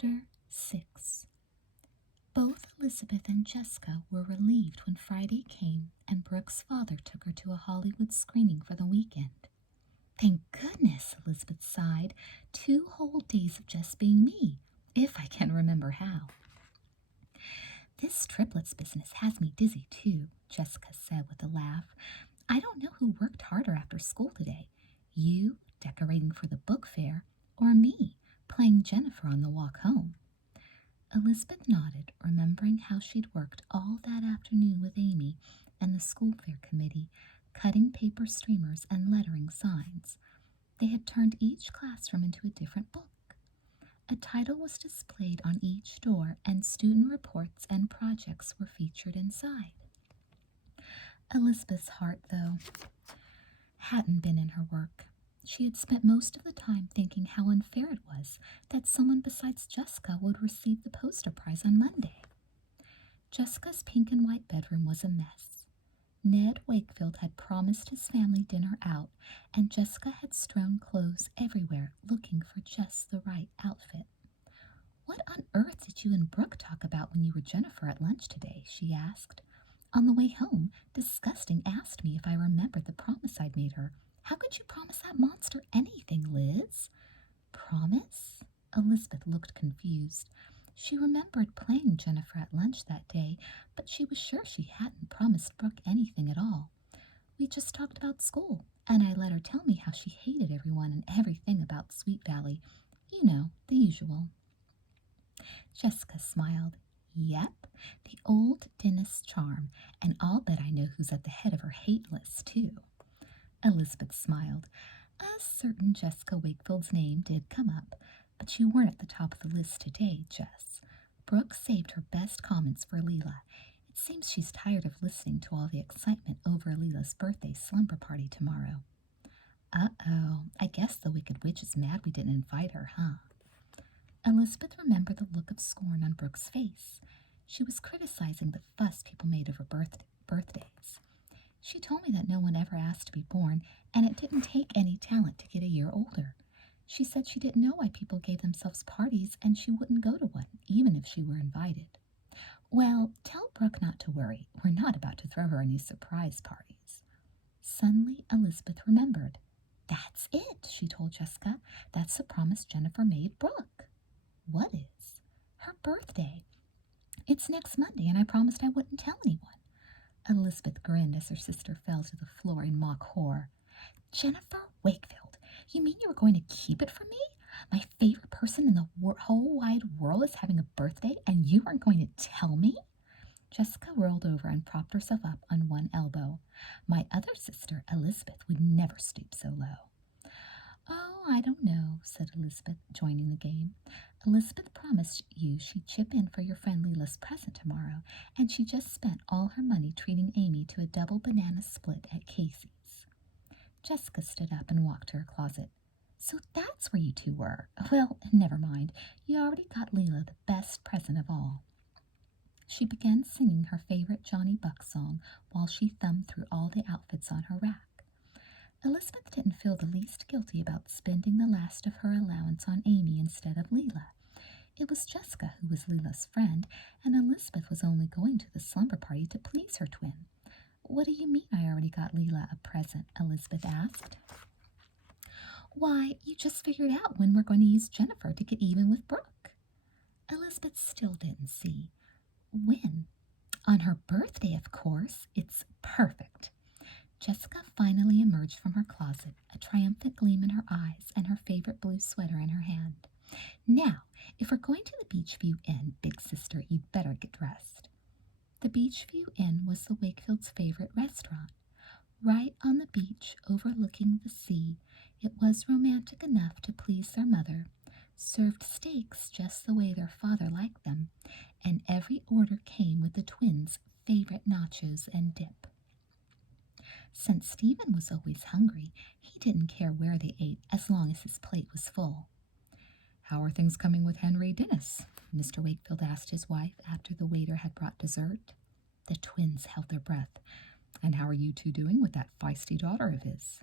Chapter 6. Both Elizabeth and Jessica were relieved when Friday came and Brooke's father took her to a Hollywood screening for the weekend. Thank goodness, Elizabeth sighed. 2 whole days of just being me, if I can remember how. This triplets business has me dizzy, too, Jessica said with a laugh. I don't know who worked harder after school today, you decorating for the book fair, or me playing Jennifer on the walk home. Elizabeth nodded, remembering how she'd worked all that afternoon with Amy and the school fair committee, cutting paper streamers and lettering signs. They had turned each classroom into a different book. A title was displayed on each door, and student reports and projects were featured inside. Elizabeth's heart, though, hadn't been in her work. She had spent most of the time thinking how unfair it was that someone besides Jessica would receive the poster prize on Monday. Jessica's pink and white bedroom was a mess. Ned Wakefield had promised his family dinner out, and Jessica had strewn clothes everywhere looking for just the right outfit. What on earth did you and Brooke talk about when you were Jennifer at lunch today? She asked. On the way home, Disgusting asked me if I remembered the promise I'd made her. How could you promise that monster anything, Liz? Promise? Elizabeth looked confused. She remembered playing Jennifer at lunch that day, but she was sure she hadn't promised Brooke anything at all. We just talked about school, and I let her tell me how she hated everyone and everything about Sweet Valley. You know, the usual. Jessica smiled. Yep, the old dentist's charm, and I'll bet I know who's at the head of her hate list, too. Elizabeth smiled. A certain Jessica Wakefield's name did come up, but you weren't at the top of the list today, Jess. Brooke saved her best comments for Leela. It seems she's tired of listening to all the excitement over Leela's birthday slumber party tomorrow. Uh-oh, I guess the Wicked Witch is mad we didn't invite her, huh? Elizabeth remembered the look of scorn on Brooke's face. She was criticizing the fuss people made over birthdays. She told me that no one ever asked to be born, and it didn't take any talent to get a year older. She said she didn't know why people gave themselves parties, and she wouldn't go to one, even if she were invited. Well, tell Brooke not to worry. We're not about to throw her any surprise parties. Suddenly, Elizabeth remembered. That's it, she told Jessica. That's the promise Jennifer made Brooke. What is? Her birthday. It's next Monday, and I promised I wouldn't tell anyone. Elizabeth grinned as her sister fell to the floor in mock horror. Jennifer Wakefield, you mean you were going to keep it from me? My favorite person in the whole wide world is having a birthday, and you aren't going to tell me? Jessica rolled over and propped herself up on one elbow. My other sister, Elizabeth, would never stoop so low. Oh, I don't know, said Elizabeth, joining the game. Elizabeth promised you she'd chip in for your friend Leela's present tomorrow, and she just spent all her money treating Amy to a double banana split at Casey's. Jessica stood up and walked to her closet. So that's where you two were. Well, never mind. You already got Leela the best present of all. She began singing her favorite Johnny Buck song while she thumbed through all the outfits on her rack. Elizabeth didn't feel the least guilty about spending the last of her allowance on Amy instead of Leela. It was Jessica who was Leela's friend, and Elizabeth was only going to the slumber party to please her twin. What do you mean I already got Leela a present? Elizabeth asked. Why, you just figured out when we're going to use Jennifer to get even with Brooke. Elizabeth still didn't see. When? On her birthday, of course. It's perfect. Jessica finally emerged from her closet, a triumphant gleam in her eyes and her favorite blue sweater in her hand. Now, if we're going to the Beachview Inn, big sister, you'd better get dressed. The Beachview Inn was the Wakefield's favorite restaurant. Right on the beach, overlooking the sea, it was romantic enough to please their mother, served steaks just the way their father liked them, and every order came with the twins' favorite nachos and dip. Since Stephen was always hungry, he didn't care where they ate as long as his plate was full. How are things coming with Henry Dennis? Mr. Wakefield asked his wife after the waiter had brought dessert. The twins held their breath. And how are you two doing with that feisty daughter of his?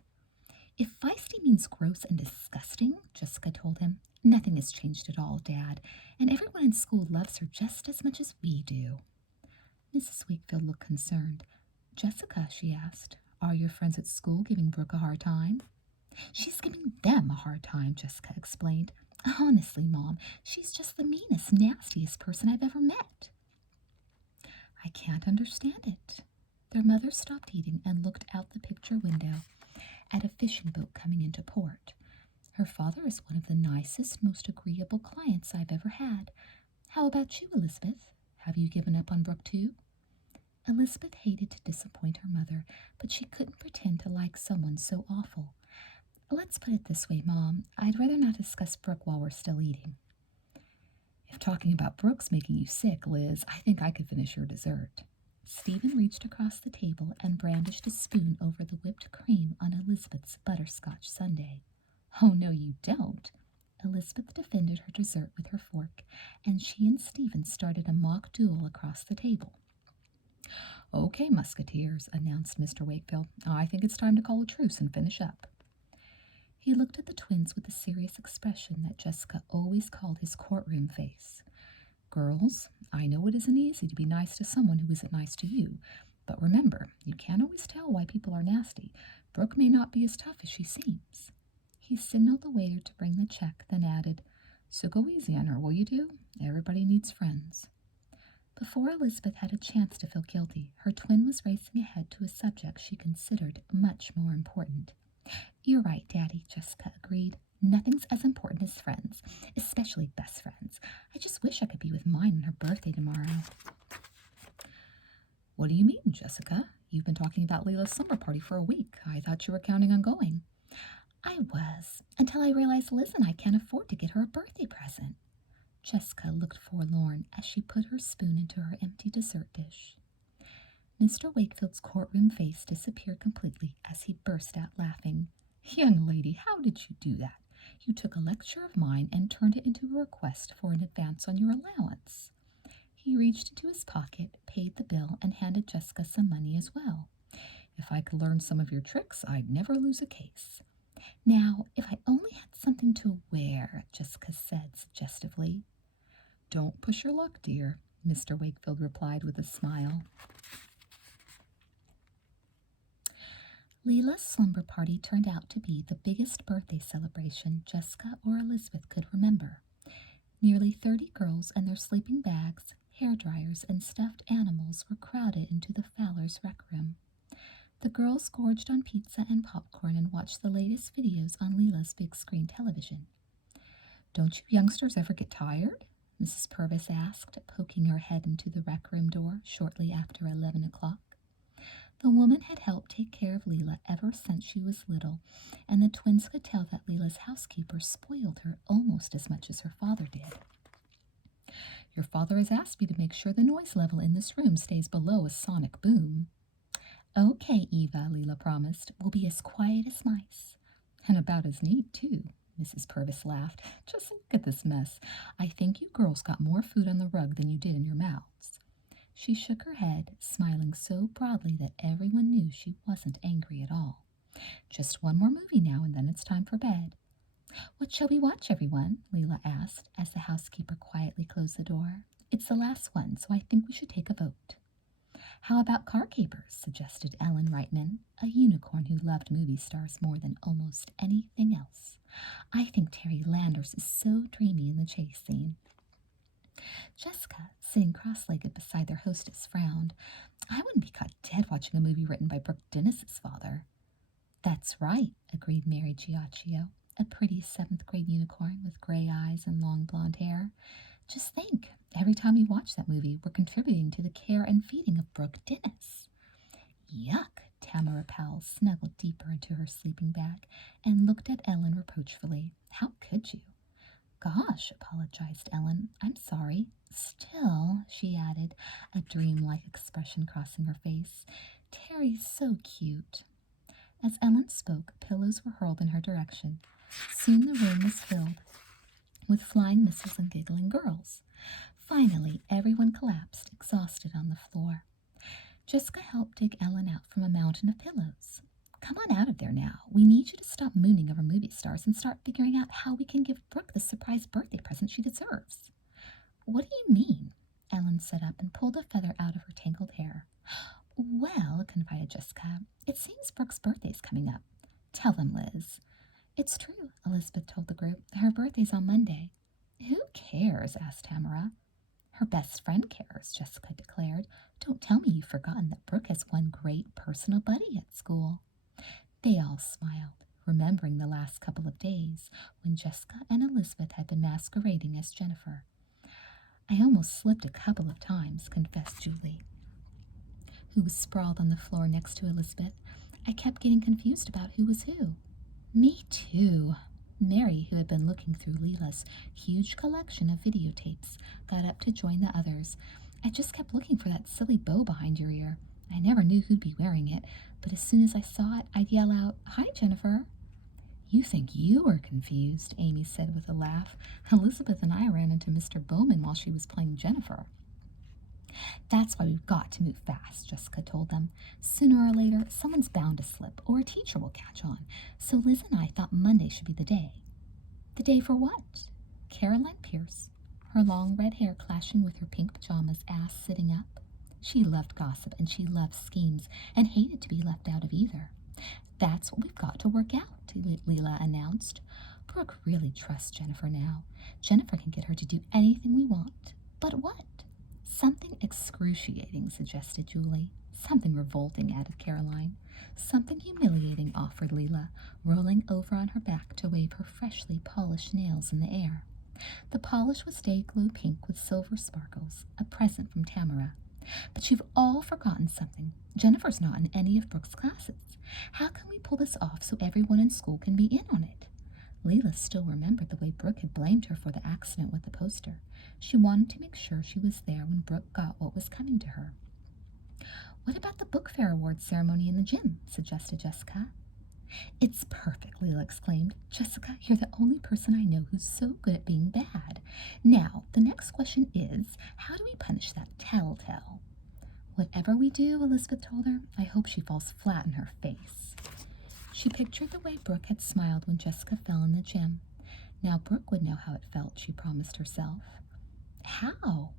If feisty means gross and disgusting, Jessica told him, nothing has changed at all, Dad, and everyone in school loves her just as much as we do. Mrs. Wakefield looked concerned. Jessica, she asked, are your friends at school giving Brooke a hard time? She's giving them a hard time, Jessica explained. Honestly, Mom, she's just the meanest, nastiest person I've ever met. I can't understand it. Their mother stopped eating and looked out the picture window at a fishing boat coming into port. Her father is one of the nicest, most agreeable clients I've ever had. How about you, Elizabeth? Have you given up on Brooke, too? Elizabeth hated to disappoint her mother, but she couldn't pretend to like someone so awful. Let's put it this way, Mom. I'd rather not discuss Brooke while we're still eating. If talking about Brooke's making you sick, Liz, I think I could finish your dessert. Stephen reached across the table and brandished a spoon over the whipped cream on Elizabeth's butterscotch sundae. Oh, no, you don't. Elizabeth defended her dessert with her fork, and she and Stephen started a mock duel across the table. Okay, musketeers, announced Mr. Wakefield. I think it's time to call a truce and finish up. He looked at the twins with the serious expression that Jessica always called his courtroom face. Girls, I know it isn't easy to be nice to someone who isn't nice to you, but remember, you can't always tell why people are nasty. Brooke may not be as tough as she seems. He signaled the waiter to bring the check, then added, So go easy on her, will you do? Everybody needs friends. Before Elizabeth had a chance to feel guilty, her twin was racing ahead to a subject she considered much more important. You're right, Daddy, Jessica agreed. Nothing's as important as friends, especially best friends. I just wish I could be with mine on her birthday tomorrow. What do you mean, Jessica? You've been talking about Leila's summer party for a week. I thought you were counting on going. I was, until I realized Liz and I can't afford to get her a birthday present. Jessica looked forlorn as she put her spoon into her empty dessert dish. Mr. Wakefield's courtroom face disappeared completely as he burst out laughing. Young lady, how did you do that? You took a lecture of mine and turned it into a request for an advance on your allowance. He reached into his pocket, paid the bill, and handed Jessica some money as well. If I could learn some of your tricks, I'd never lose a case. Now, if I only had something to wear, Jessica said suggestively. Don't push your luck, dear, Mr. Wakefield replied with a smile. Leila's slumber party turned out to be the biggest birthday celebration Jessica or Elizabeth could remember. Nearly 30 girls and their sleeping bags, hair dryers, and stuffed animals were crowded into the Fowlers' rec room. The girls gorged on pizza and popcorn and watched the latest videos on Leila's big screen television. Don't you youngsters ever get tired? Mrs. Purvis asked, poking her head into the rec room door shortly after 11 o'clock. The woman had helped take care of Leila ever since she was little, and the twins could tell that Leila's housekeeper spoiled her almost as much as her father did. Your father has asked me to make sure the noise level in this room stays below a sonic boom. Okay, Eva, Leila promised. We'll be as quiet as mice. And about as neat, too, Mrs. Purvis laughed. Just look at this mess. I think you girls got more food on the rug than you did in your mouths. She shook her head, smiling so broadly that everyone knew she wasn't angry at all. Just one more movie now, and then it's time for bed. What shall we watch, everyone? Leila asked, as the housekeeper quietly closed the door. It's the last one, so I think we should take a vote. How about Car Capers? Suggested Ellen Reitman, a unicorn who loved movie stars more than almost anything else. I think Terry Landers is so dreamy in the chase scene. Jessica, sitting cross-legged beside their hostess, frowned. I wouldn't be caught dead watching a movie written by Brooke Dennis's father. That's right, agreed Mary Giacchio, a pretty 7th-grade unicorn with gray eyes and long blonde hair. Just think, every time we watch that movie, we're contributing to the care and feeding of Brooke Dennis. Yuck, Tamara Powell snuggled deeper into her sleeping bag and looked at Ellen reproachfully. How could you? Gosh, apologized Ellen. I'm sorry. Still, she added, a dreamlike expression crossing her face, Terry's so cute. As Ellen spoke, pillows were hurled in her direction. Soon the room was filled with flying missiles and giggling girls. Finally, everyone collapsed, exhausted, on the floor. Jessica helped dig Ellen out from a mountain of pillows. Come on out of there now. We need you to stop mooning over movie stars and start figuring out how we can give Brooke the surprise birthday present she deserves. What do you mean? Ellen sat up and pulled a feather out of her tangled hair. Well, confided Jessica, it seems Brooke's birthday's coming up. Tell them, Liz. It's true, Elizabeth told the group. Her birthday's on Monday. Who cares? Asked Tamara. Her best friend cares, Jessica declared. Don't tell me you've forgotten that Brooke has one great personal buddy at school. They all smiled, remembering the last couple of days when Jessica and Elizabeth had been masquerading as Jennifer. I almost slipped a couple of times, confessed Julie, who was sprawled on the floor next to Elizabeth. I kept getting confused about who was who. Me too. Mary, who had been looking through Leela's huge collection of videotapes, got up to join the others. I just kept looking for that silly bow behind your ear. I never knew who'd be wearing it, but as soon as I saw it, I'd yell out, Hi, Jennifer. You think you were confused, Amy said with a laugh. Elizabeth and I ran into Mr. Bowman while she was playing Jennifer. That's why we've got to move fast, Jessica told them. Sooner or later, someone's bound to slip, or a teacher will catch on. So Liz and I thought Monday should be the day. The day for what? Caroline Pierce, her long red hair clashing with her pink pajamas, asked, sitting up. She loved gossip, and she loved schemes, and hated to be left out of either. That's what we've got to work out, Leela announced. Brooke really trusts Jennifer now. Jennifer can get her to do anything we want. But what? Something excruciating, suggested Julie. Something revolting, added Caroline. Something humiliating, offered Leela, rolling over on her back to wave her freshly polished nails in the air. The polish was day-glow pink with silver sparkles, a present from Tamara. But you've all forgotten something. Jennifer's not in any of Brooke's classes. How can we pull this off so everyone in school can be in on it? Leela still remembered the way Brooke had blamed her for the accident with the poster. She wanted to make sure she was there when Brooke got what was coming to her. What about the book fair awards ceremony in the gym? Suggested Jessica. It's perfect, Leela exclaimed. Jessica, you're the only person I know who's so good at being bad. Now, the next question is, how do we punish that telltale? Whatever we do, Elizabeth told her, I hope she falls flat in her face. She pictured the way Brooke had smiled when Jessica fell in the gym. Now Brooke would know how it felt, she promised herself. How?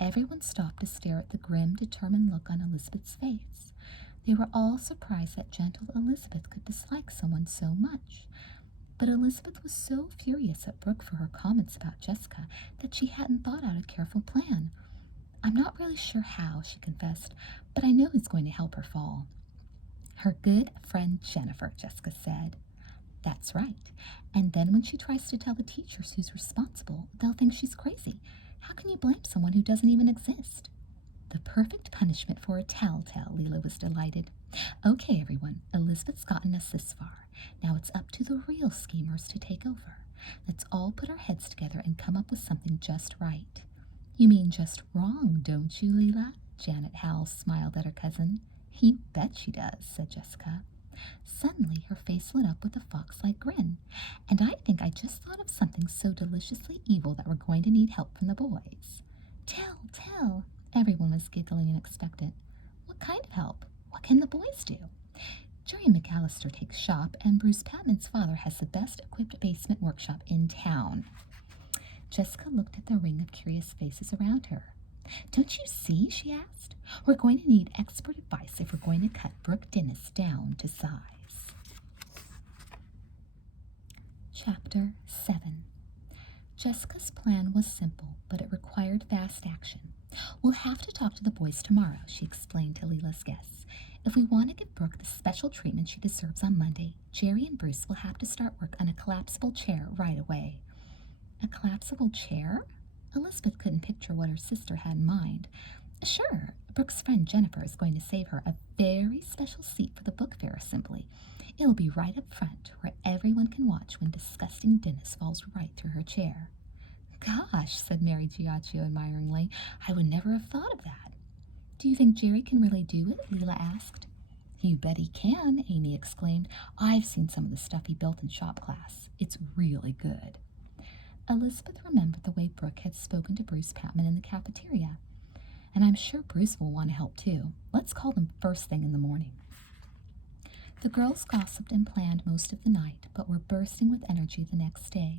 Everyone stopped to stare at the grim, determined look on Elizabeth's face. They were all surprised that gentle Elizabeth could dislike someone so much. But Elizabeth was so furious at Brooke for her comments about Jessica that she hadn't thought out a careful plan. I'm not really sure how, she confessed, but I know who's going to help her fall. Her good friend Jennifer, Jessica said. That's right. And then when she tries to tell the teachers who's responsible, they'll think she's crazy. How can you blame someone who doesn't even exist? The perfect punishment for a telltale, Leela was delighted. Okay, everyone, Elizabeth's gotten us this far. Now it's up to the real schemers to take over. Let's all put our heads together and come up with something just right. You mean just wrong, don't you, Leela? Janet Howell smiled at her cousin. You bet she does, said Jessica. Suddenly her face lit up with a fox-like grin. And I think I just thought of something so deliciously evil that we're going to need help from the boys. Tell. Everyone was giggling and expectant. What kind of help? What can the boys do? Jerry McAllister takes shop, and Bruce Patman's father has the best equipped basement workshop in town. Jessica looked at the ring of curious faces around her. Don't you see, she asked. We're going to need expert advice if we're going to cut Brooke Dennis down to size. Chapter 7. Jessica's plan was simple, but it required fast action. We'll have to talk to the boys tomorrow, she explained to Leela's guests. If we want to give Brooke the special treatment she deserves on Monday, Jerry and Bruce will have to start work on a collapsible chair right away. A collapsible chair? Elizabeth couldn't picture what her sister had in mind. Sure, Brooke's friend Jennifer is going to save her a very special seat for the book fair assembly. It'll be right up front, where everyone can watch when disgusting Dennis falls right through her chair. Gosh, said Mary Giacchio admiringly, I would never have thought of that. Do you think Jerry can really do it? Leela asked. You bet he can, Amy exclaimed. I've seen some of the stuff he built in shop class. It's really good. Elizabeth remembered the way Brooke had spoken to Bruce Patman in the cafeteria. And I'm sure Bruce will want to help too. Let's call them first thing in the morning. The girls gossiped and planned most of the night, but were bursting with energy the next day.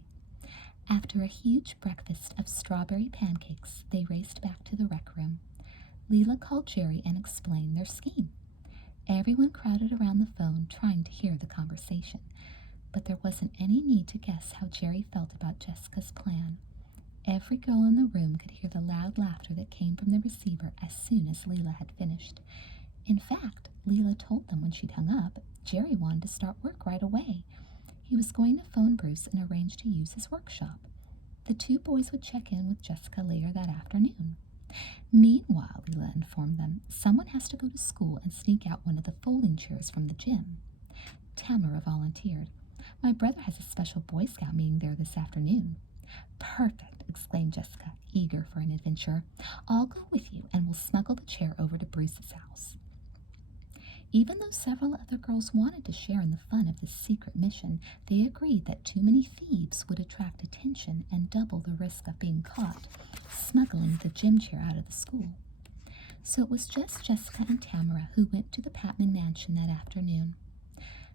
After a huge breakfast of strawberry pancakes, they raced back to the rec room. Leela called Jerry and explained their scheme. Everyone crowded around the phone trying to hear the conversation, but there wasn't any need to guess how Jerry felt about Jessica's plan. Every girl in the room could hear the loud laughter that came from the receiver as soon as Leela had finished. In fact, Leela told them when she'd hung up, Jerry wanted to start work right away. He was going to phone Bruce and arrange to use his workshop. The two boys would check in with Jessica later that afternoon. Meanwhile, Leela informed them, someone has to go to school and sneak out one of the folding chairs from the gym. Tamara volunteered. My brother has a special Boy Scout meeting there this afternoon. Perfect, exclaimed Jessica, eager for an adventure. I'll go with you and we'll smuggle the chair over to Bruce's house. Even though several other girls wanted to share in the fun of this secret mission, they agreed that too many thieves would attract attention and double the risk of being caught smuggling the gym chair out of the school. So it was just Jessica and Tamara who went to the Patman mansion that afternoon.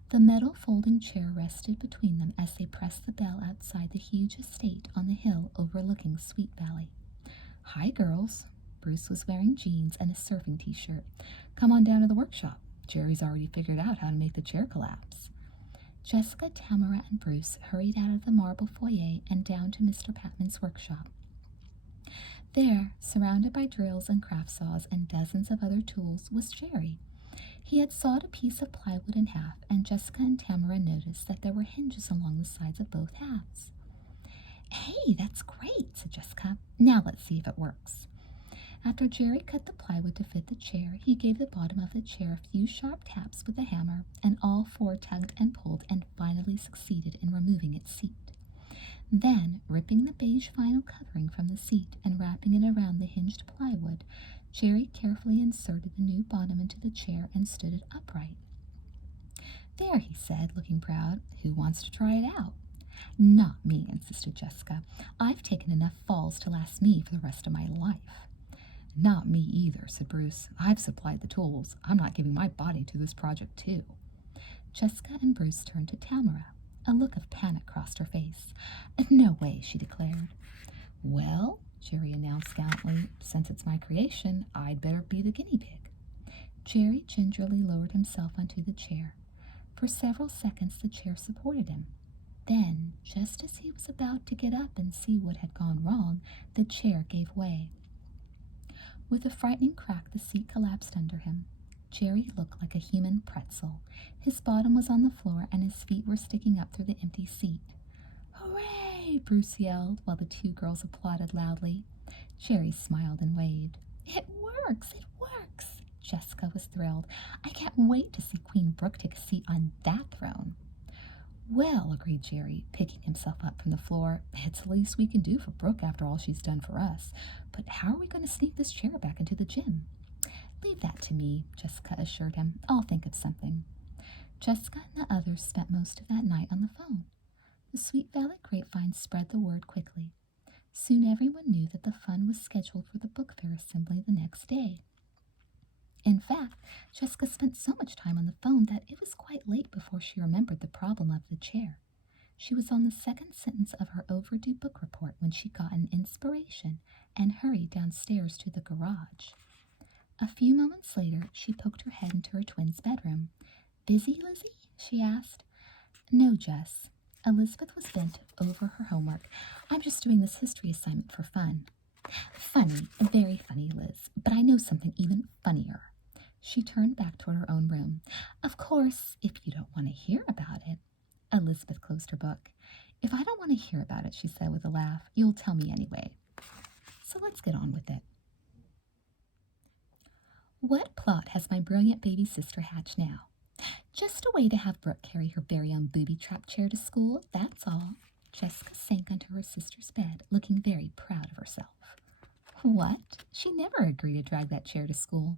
The metal folding chair rested between them as they pressed the bell outside the huge estate on the hill overlooking Sweet Valley. Hi, girls. Bruce was wearing jeans and a surfing t-shirt. Come on down to the workshop. Jerry's already figured out how to make the chair collapse. Jessica, Tamara, and Bruce hurried out of the marble foyer and down to Mr. Patman's workshop. There, surrounded by drills and craft saws and dozens of other tools, was Jerry. He had sawed a piece of plywood in half, and Jessica and Tamara noticed that there were hinges along the sides of both halves. Hey, that's great, said Jessica. Now let's see if it works. After Jerry cut the plywood to fit the chair, he gave the bottom of the chair a few sharp taps with a hammer, and all four tugged and pulled and finally succeeded in removing its seat. Then, ripping the beige vinyl covering from the seat and wrapping it around the hinged plywood, Jerry carefully inserted the new bottom into the chair and stood it upright. There, he said, looking proud. Who wants to try it out? Not me, insisted Jessica. I've taken enough falls to last me for the rest of my life. Not me either, said Bruce. I've supplied the tools. I'm not giving my body to this project, too. Jessica and Bruce turned to Tamara. A look of panic crossed her face. No way, she declared. Well, Jerry announced gallantly, since it's my creation, I'd better be the guinea pig. Jerry gingerly lowered himself onto the chair. For several seconds the chair supported him. Then, just as he was about to get up and see what had gone wrong, the chair gave way. With a frightening crack, the seat collapsed under him. Jerry looked like a human pretzel. His bottom was on the floor and his feet were sticking up through the empty seat. Hooray! Bruce yelled, while the two girls applauded loudly. Jerry smiled and waved. It works! It works! Jessica was thrilled. I can't wait to see Queen Brooke take a seat on that throne. Well, agreed Jerry, picking himself up from the floor, it's the least we can do for Brooke after all she's done for us. But how are we going to sneak this chair back into the gym? Leave that to me, Jessica assured him. I'll think of something. Jessica and the others spent most of that night on the phone. The Sweet Valley grapevine spread the word quickly. Soon everyone knew that the fun was scheduled for the book fair assembly the next day. In fact, Jessica spent so much time on the phone that it was quite late before she remembered the problem of the chair. She was on the second sentence of her overdue book report when she got an inspiration and hurried downstairs to the garage. A few moments later, she poked her head into her twin's bedroom. Busy, Lizzie? She asked. No, Jess. Elizabeth was bent over her homework. I'm just doing this history assignment for fun. Funny, very funny, Liz, but I know something even funnier. She turned back toward her own room. Of course, if you don't want to hear about it. Elizabeth closed her book. If I don't want to hear about it, she said with a laugh, you'll tell me anyway. So let's get on with it. What plot has my brilliant baby sister hatched now? Just a way to have Brooke carry her very own booby-trap chair to school, that's all. Jessica sank onto her sister's bed, looking very proud of herself. What? She never agreed to drag that chair to school.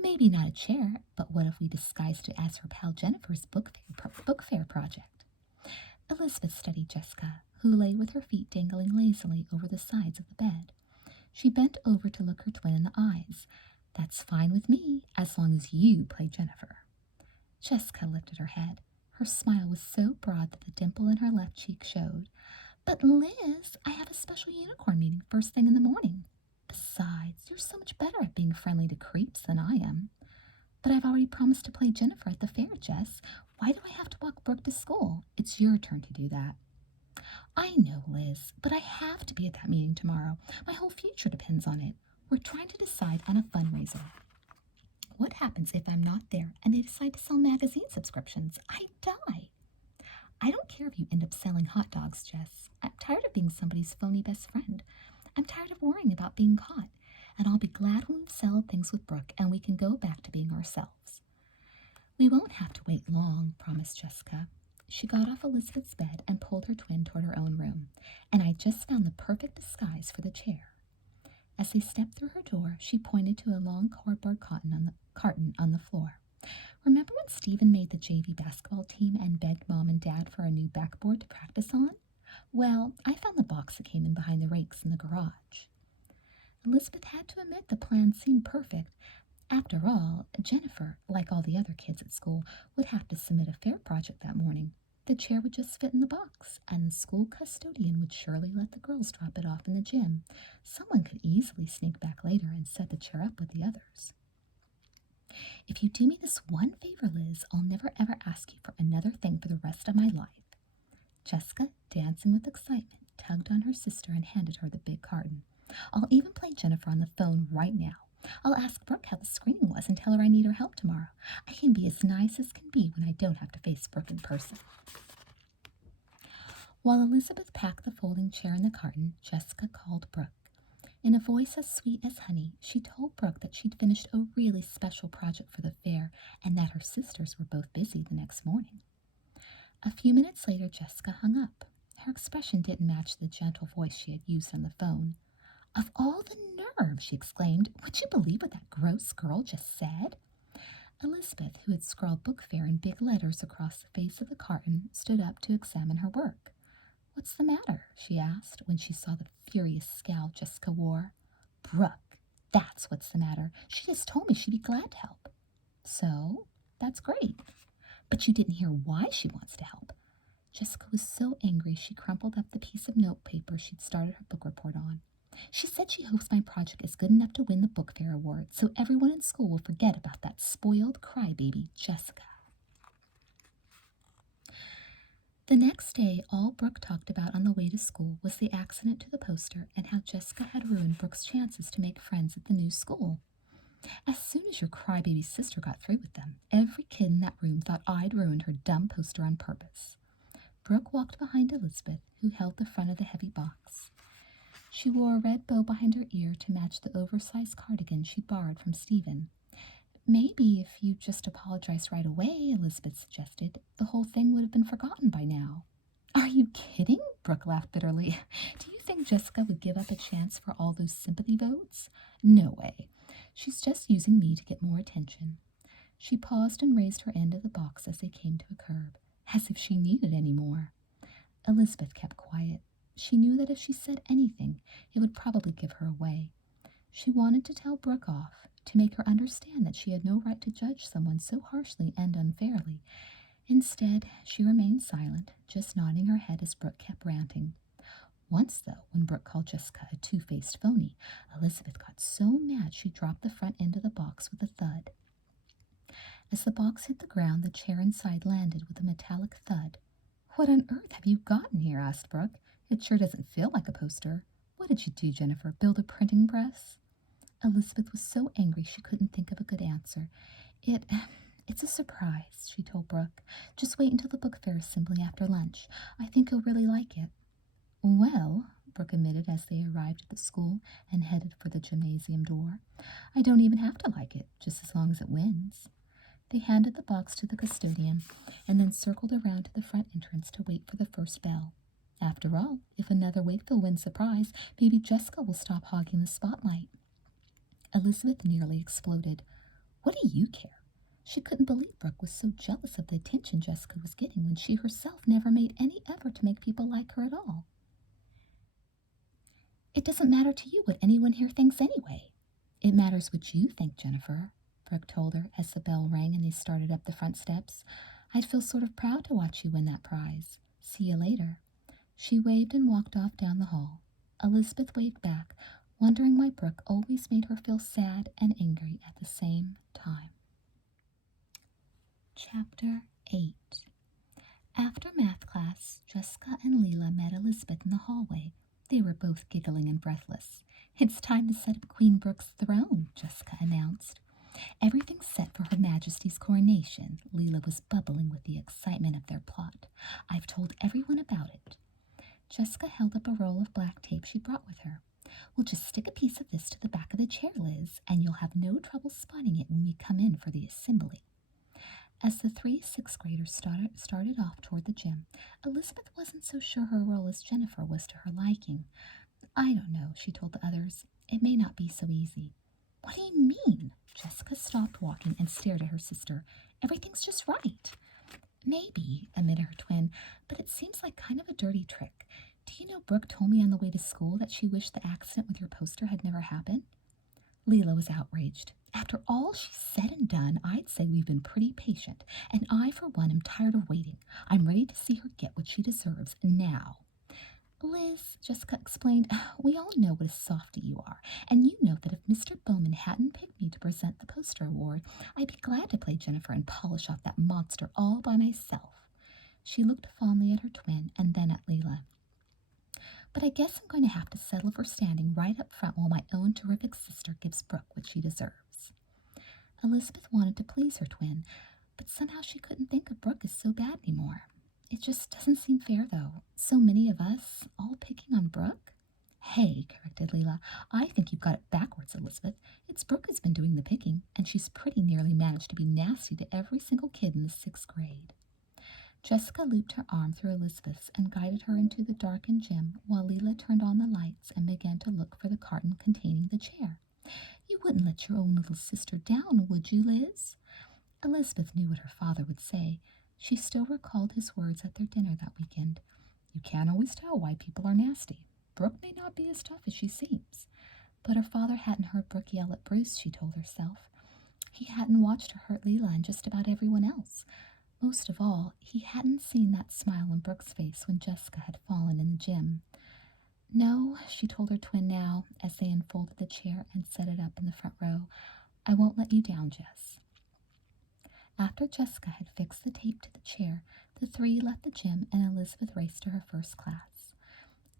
Maybe not a chair, but what if we disguised it as her pal Jennifer's book fair project? Elizabeth studied Jessica, who lay with her feet dangling lazily over the sides of the bed. She bent over to look her twin in the eyes. That's fine with me, as long as you play Jennifer. Jessica lifted her head. Her smile was so broad that the dimple in her left cheek showed. But Liz, I have a special unicorn meeting first thing in the morning. Besides, you're so much better at being friendly to creeps than I am. But I've already promised to play Jennifer at the fair, Jess. Why do I have to walk Brooke to school? It's your turn to do that. I know, Liz, but I have to be at that meeting tomorrow. My whole future depends on it. We're trying to decide on a fundraiser. What happens if I'm not there and they decide to sell magazine subscriptions? I die. I don't care if you end up selling hot dogs, Jess. I'm tired of being somebody's phony best friend. I'm tired of worrying about being caught, and I'll be glad when we've settled things with Brooke and we can go back to being ourselves. We won't have to wait long, promised Jessica. She got off Elizabeth's bed and pulled her twin toward her own room, and I just found the perfect disguise for the chair. As they stepped through her door, she pointed to a long cardboard carton on the floor. Remember when Stephen made the JV basketball team and begged Mom and Dad for a new backboard to practice on? Well, I found the box that came in behind the rakes in the garage. Elizabeth had to admit the plan seemed perfect. After all, Jennifer, like all the other kids at school, would have to submit a fair project that morning. The chair would just fit in the box, and the school custodian would surely let the girls drop it off in the gym. Someone could easily sneak back later and set the chair up with the others. If you do me this one favor, Liz, I'll never ever ask you for another thing for the rest of my life. Jessica, dancing with excitement, tugged on her sister and handed her the big carton. I'll even play Jennifer on the phone right now. I'll ask Brooke how the screening was and tell her I need her help tomorrow. I can be as nice as can be when I don't have to face Brooke in person. While Elizabeth packed the folding chair in the carton, Jessica called Brooke. In a voice as sweet as honey, she told Brooke that she'd finished a really special project for the fair and that her sisters were both busy the next morning. A few minutes later, Jessica hung up. Her expression didn't match the gentle voice she had used on the phone. Of all the nerve, she exclaimed. Would you believe what that gross girl just said? Elizabeth, who had scrawled book fair in big letters across the face of the carton, stood up to examine her work. What's the matter? She asked when she saw the furious scowl Jessica wore. Brooke, that's what's the matter. She just told me she'd be glad to help. So, that's great. But you didn't hear why she wants to help. Jessica was so angry she crumpled up the piece of notepaper she'd started her book report on. She said she hopes my project is good enough to win the book fair award, so everyone in school will forget about that spoiled crybaby, Jessica. The next day, all Brooke talked about on the way to school was the accident to the poster and how Jessica had ruined Brooke's chances to make friends at the new school. As soon as your crybaby sister got through with them, every kid in that room thought I'd ruined her dumb poster on purpose. Brooke walked behind Elizabeth, who held the front of the heavy box. She wore a red bow behind her ear to match the oversized cardigan she borrowed from Stephen. Maybe if you just apologized right away, Elizabeth suggested, the whole thing would have been forgotten by now. Are you kidding? Brooke laughed bitterly. Do you think Jessica would give up a chance for all those sympathy votes? No way. She's just using me to get more attention. She paused and raised her end of the box as they came to a curb, as if she needed any more. Elizabeth kept quiet. She knew that if she said anything, it would probably give her away. She wanted to tell Brooke off, to make her understand that she had no right to judge someone so harshly and unfairly. Instead, she remained silent, just nodding her head as Brooke kept ranting. Once, though, when Brooke called Jessica a two-faced phony, Elizabeth got so mad she dropped the front end of the box with a thud. As the box hit the ground, the chair inside landed with a metallic thud. What on earth have you gotten here? Asked Brooke. It sure doesn't feel like a poster. What did you do, Jennifer? Build a printing press? Elizabeth was so angry she couldn't think of a good answer. It's a surprise, she told Brooke. Just wait until the book fair assembly after lunch. I think you'll really like it. Well, Brooke admitted as they arrived at the school and headed for the gymnasium door, I don't even have to like it, just as long as it wins. They handed the box to the custodian and then circled around to the front entrance to wait for the first bell. After all, if another Wakefield wins the prize, maybe Jessica will stop hogging the spotlight. Elizabeth nearly exploded. What do you care? She couldn't believe Brooke was so jealous of the attention Jessica was getting when she herself never made any effort to make people like her at all. It doesn't matter to you what anyone here thinks anyway. It matters what you think, Jennifer. Brooke told her as the bell rang and they started up the front steps. "I'd feel sort of proud to watch you win that prize. See you later." She waved and walked off down the hall. Elizabeth waved back, wondering why Brooke always made her feel sad and angry at the same time. Chapter 8. After math class, Jessica and Leela met Elizabeth in the hallway. They were both giggling and breathless. "It's time to set up Queen Brooke's throne," Jessica announced. "Everything's set for Her Majesty's coronation." Leela was bubbling with the excitement of their plot. "I've told everyone about it." Jessica held up a roll of black tape she brought with her. "We'll just stick a piece of this to the back of the chair, Liz, and you'll have no trouble spotting it when we come in for the assembly." As the three sixth-graders started off toward the gym, Elizabeth wasn't so sure her role as Jennifer was to her liking. "I don't know," she told the others. "It may not be so easy." "What do you mean?" Jessica stopped walking and stared at her sister. "Everything's just right." "Maybe," admitted her twin, "but it seems like kind of a dirty trick. Do you know Brooke told me on the way to school that she wished the accident with your poster had never happened?" Leela was outraged. "After all she's said and done, I'd say we've been pretty patient, and I, for one, am tired of waiting. I'm ready to see her get what she deserves now." "Liz," Jessica explained, "we all know what a softy you are, and you know that if Mr. Bowman hadn't picked me to present the poster award, I'd be glad to play Jennifer and polish off that monster all by myself." She looked fondly at her twin and then at Leela. "But I guess I'm going to have to settle for standing right up front while my own terrific sister gives Brooke what she deserves." Elizabeth wanted to please her twin, but somehow she couldn't think of Brooke as so bad anymore. "It just doesn't seem fair, though. So many of us, all picking on Brooke." "Hey," corrected Leela, "I think you've got it backwards, Elizabeth. It's Brooke who's been doing the picking, and she's pretty nearly managed to be nasty to every single kid in the 6th grade." Jessica looped her arm through Elizabeth's and guided her into the darkened gym while Leela turned on the lights and began to look for the carton containing the chair. "You wouldn't let your own little sister down, would you, Liz?" Elizabeth knew what her father would say. She still recalled his words at their dinner that weekend. "You can't always tell why people are nasty. Brooke may not be as tough as she seems." But her father hadn't heard Brooke yell at Bruce, she told herself. He hadn't watched her hurt Leela and just about everyone else. Most of all, he hadn't seen that smile on Brooke's face when Jessica had fallen in the gym. "No," she told her twin now, as they unfolded the chair and set it up in the front row. "I won't let you down, Jess." After Jessica had fixed the tape to the chair, the three left the gym and Elizabeth raced to her first class.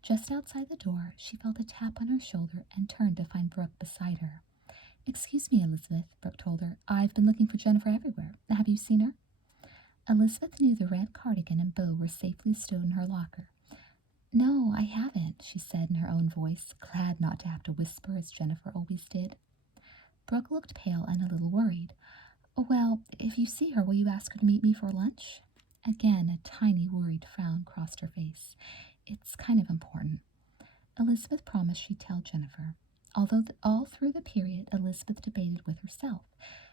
Just outside the door, she felt a tap on her shoulder and turned to find Brooke beside her. "Excuse me, Elizabeth," Brooke told her. "I've been looking for Jennifer everywhere. Have you seen her?" Elizabeth knew the red cardigan and bow were safely stowed in her locker. "No, I haven't," she said in her own voice, glad not to have to whisper as Jennifer always did. Brooke looked pale and a little worried. "Well, if you see her, will you ask her to meet me for lunch?" Again, a tiny worried frown crossed her face. "It's kind of important." Elizabeth promised she'd tell Jennifer. Although all through the period, Elizabeth debated with herself.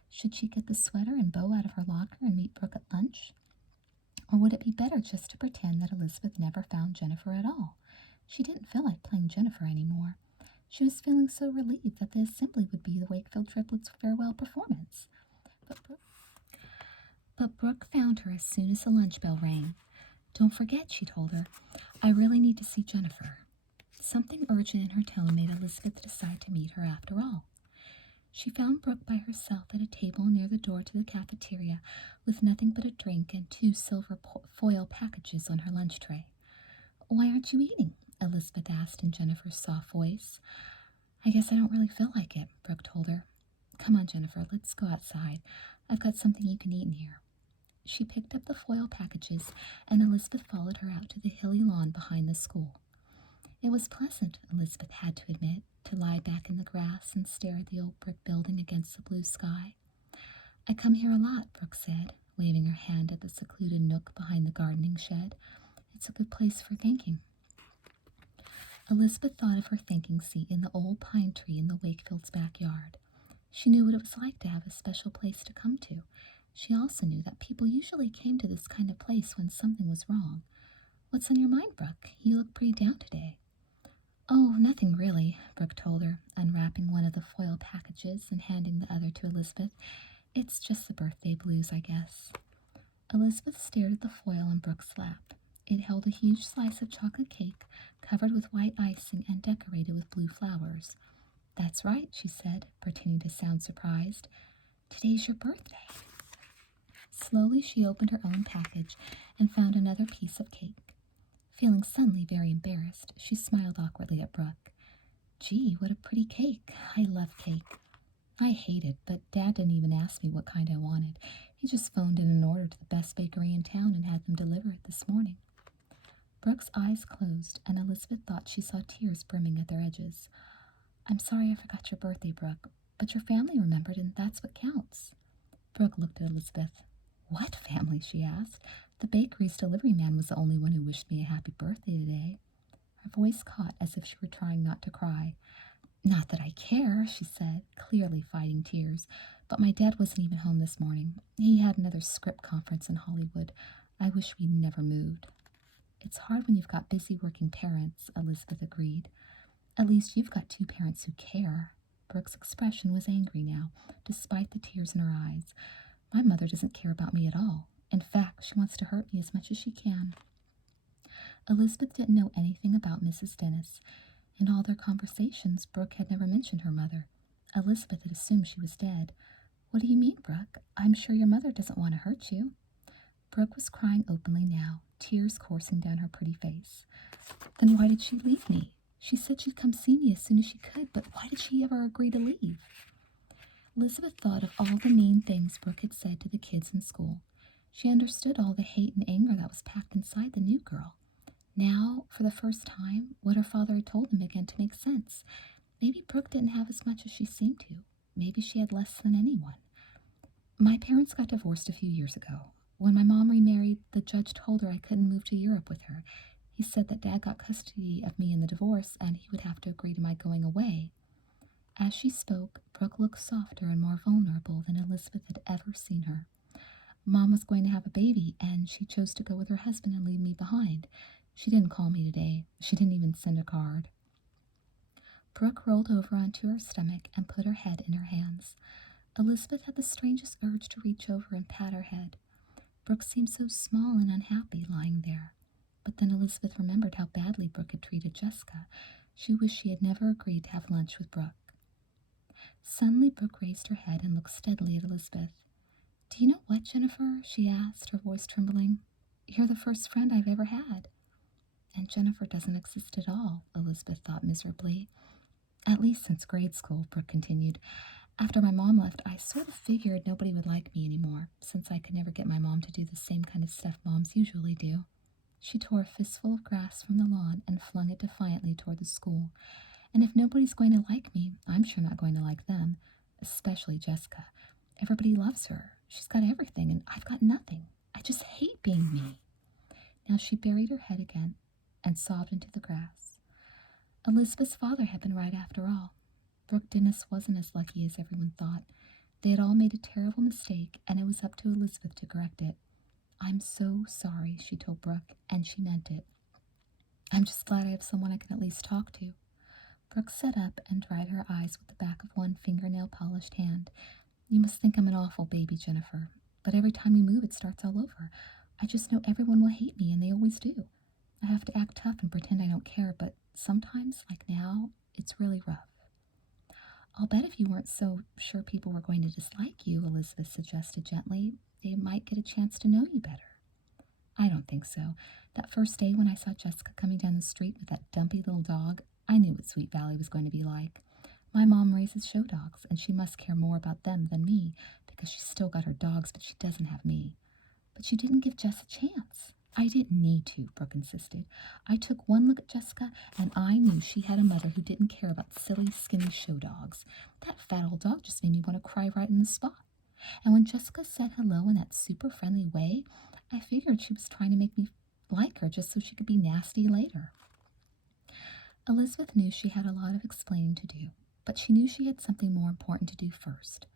Should she get the sweater and bow out of her locker and meet Brooke at lunch? Or would it be better just to pretend that Elizabeth never found Jennifer at all? She didn't feel like playing Jennifer anymore. She was feeling so relieved that the assembly would be the Wakefield triplets' farewell performance. But Brooke found her as soon as the lunch bell rang. "Don't forget," she told her. "I really need to see Jennifer." Something urgent in her tone made Elizabeth decide to meet her after all. She found Brooke by herself at a table near the door to the cafeteria with nothing but a drink and 2 silver foil packages on her lunch tray. "Why aren't you eating?" Elizabeth asked in Jennifer's soft voice. "I guess I don't really feel like it," Brooke told her. "Come on, Jennifer, let's go outside. I've got something you can eat in here." She picked up the foil packages, and Elizabeth followed her out to the hilly lawn behind the school. It was pleasant, Elizabeth had to admit, to lie back in the grass and stare at the old brick building against the blue sky. "I come here a lot," Brooke said, waving her hand at the secluded nook behind the gardening shed. "It's a good place for thinking." Elizabeth thought of her thinking seat in the old pine tree in the Wakefield's backyard. She knew what it was like to have a special place to come to. She also knew that people usually came to this kind of place when something was wrong. "What's on your mind, Brooke? You look pretty down today." Oh, nothing really, Brooke told her, unwrapping one of the foil packages and handing the other to Elizabeth. It's just the birthday blues, I guess. Elizabeth stared at the foil in Brooke's lap. It held a huge slice of chocolate cake, covered with white icing and decorated with blue flowers. That's right, she said, pretending to sound surprised. Today's your birthday. Slowly she opened her own package and found another piece of cake. Feeling suddenly very embarrassed, she smiled awkwardly at Brooke. Gee, what a pretty cake. I love cake. I hate it, but Dad didn't even ask me what kind I wanted. He just phoned in an order to the best bakery in town and had them deliver it this morning. Brooke's eyes closed, and Elizabeth thought she saw tears brimming at their edges. I'm sorry I forgot your birthday, Brooke, but your family remembered, and that's what counts. Brooke looked at Elizabeth. What family? She asked. The bakery's delivery man was the only one who wished me a happy birthday today. Her voice caught as if she were trying not to cry. Not that I care, she said, clearly fighting tears, but my dad wasn't even home this morning. He had another script conference in Hollywood. I wish we'd never moved. It's hard when you've got busy working parents, Elizabeth agreed. At least you've got two parents who care. Brooke's expression was angry now, despite the tears in her eyes. My mother doesn't care about me at all. In fact, she wants to hurt me as much as she can. Elizabeth didn't know anything about Mrs. Dennis. In all their conversations, Brooke had never mentioned her mother. Elizabeth had assumed she was dead. What do you mean, Brooke? I'm sure your mother doesn't want to hurt you. Brooke was crying openly now, tears coursing down her pretty face. Then why did she leave me? She said she'd come see me as soon as she could, but why did she ever agree to leave? Elizabeth thought of all the mean things Brooke had said to the kids in school. She understood all the hate and anger that was packed inside the new girl. Now, for the first time, what her father had told him began to make sense. Maybe Brooke didn't have as much as she seemed to. Maybe she had less than anyone. My parents got divorced a few years ago. When my mom remarried, the judge told her I couldn't move to Europe with her. He said that Dad got custody of me in the divorce and he would have to agree to my going away. As she spoke, Brooke looked softer and more vulnerable than Elizabeth had ever seen her. Mom was going to have a baby, and she chose to go with her husband and leave me behind. She didn't call me today. She didn't even send a card. Brooke rolled over onto her stomach and put her head in her hands. Elizabeth had the strangest urge to reach over and pat her head. Brooke seemed so small and unhappy lying there. But then Elizabeth remembered how badly Brooke had treated Jessica. She wished she had never agreed to have lunch with Brooke. Suddenly Brooke raised her head and looked steadily at Elizabeth. Do you know what, Jennifer? She asked, her voice trembling. You're the first friend I've ever had. And Jennifer doesn't exist at all, Elizabeth thought miserably. At least since grade school, Brooke continued. After my mom left, I sort of figured nobody would like me anymore, since I could never get my mom to do the same kind of stuff moms usually do. She tore a fistful of grass from the lawn and flung it defiantly toward the school. And if nobody's going to like me, I'm sure not going to like them, especially Jessica. Everybody loves her. She's got everything, and I've got nothing. I just hate being me. Now she buried her head again and sobbed into the grass. Elizabeth's father had been right after all. Brooke Dennis wasn't as lucky as everyone thought. They had all made a terrible mistake, and it was up to Elizabeth to correct it. I'm so sorry, she told Brooke, and she meant it. I'm just glad I have someone I can at least talk to. Brooke sat up and dried her eyes with the back of one fingernail-polished hand. You must think I'm an awful baby, Jennifer, but every time we move it starts all over. I just know everyone will hate me, and they always do. I have to act tough and pretend I don't care, but sometimes, like now, it's really rough. I'll bet if you weren't so sure people were going to dislike you, Elizabeth suggested gently, they might get a chance to know you better. I don't think so. That first day when I saw Jessica coming down the street with that dumpy little dog, I knew what Sweet Valley was going to be like. My mom raises show dogs, and she must care more about them than me, because she's still got her dogs, but she doesn't have me. But she didn't give Jess a chance. I didn't need to, Brooke insisted. I took one look at Jessica, and I knew she had a mother who didn't care about silly, skinny show dogs. That fat old dog just made me want to cry right in the spot. And when Jessica said hello in that super friendly way, I figured she was trying to make me like her just so she could be nasty later. Elizabeth knew she had a lot of explaining to do, but she knew she had something more important to do first.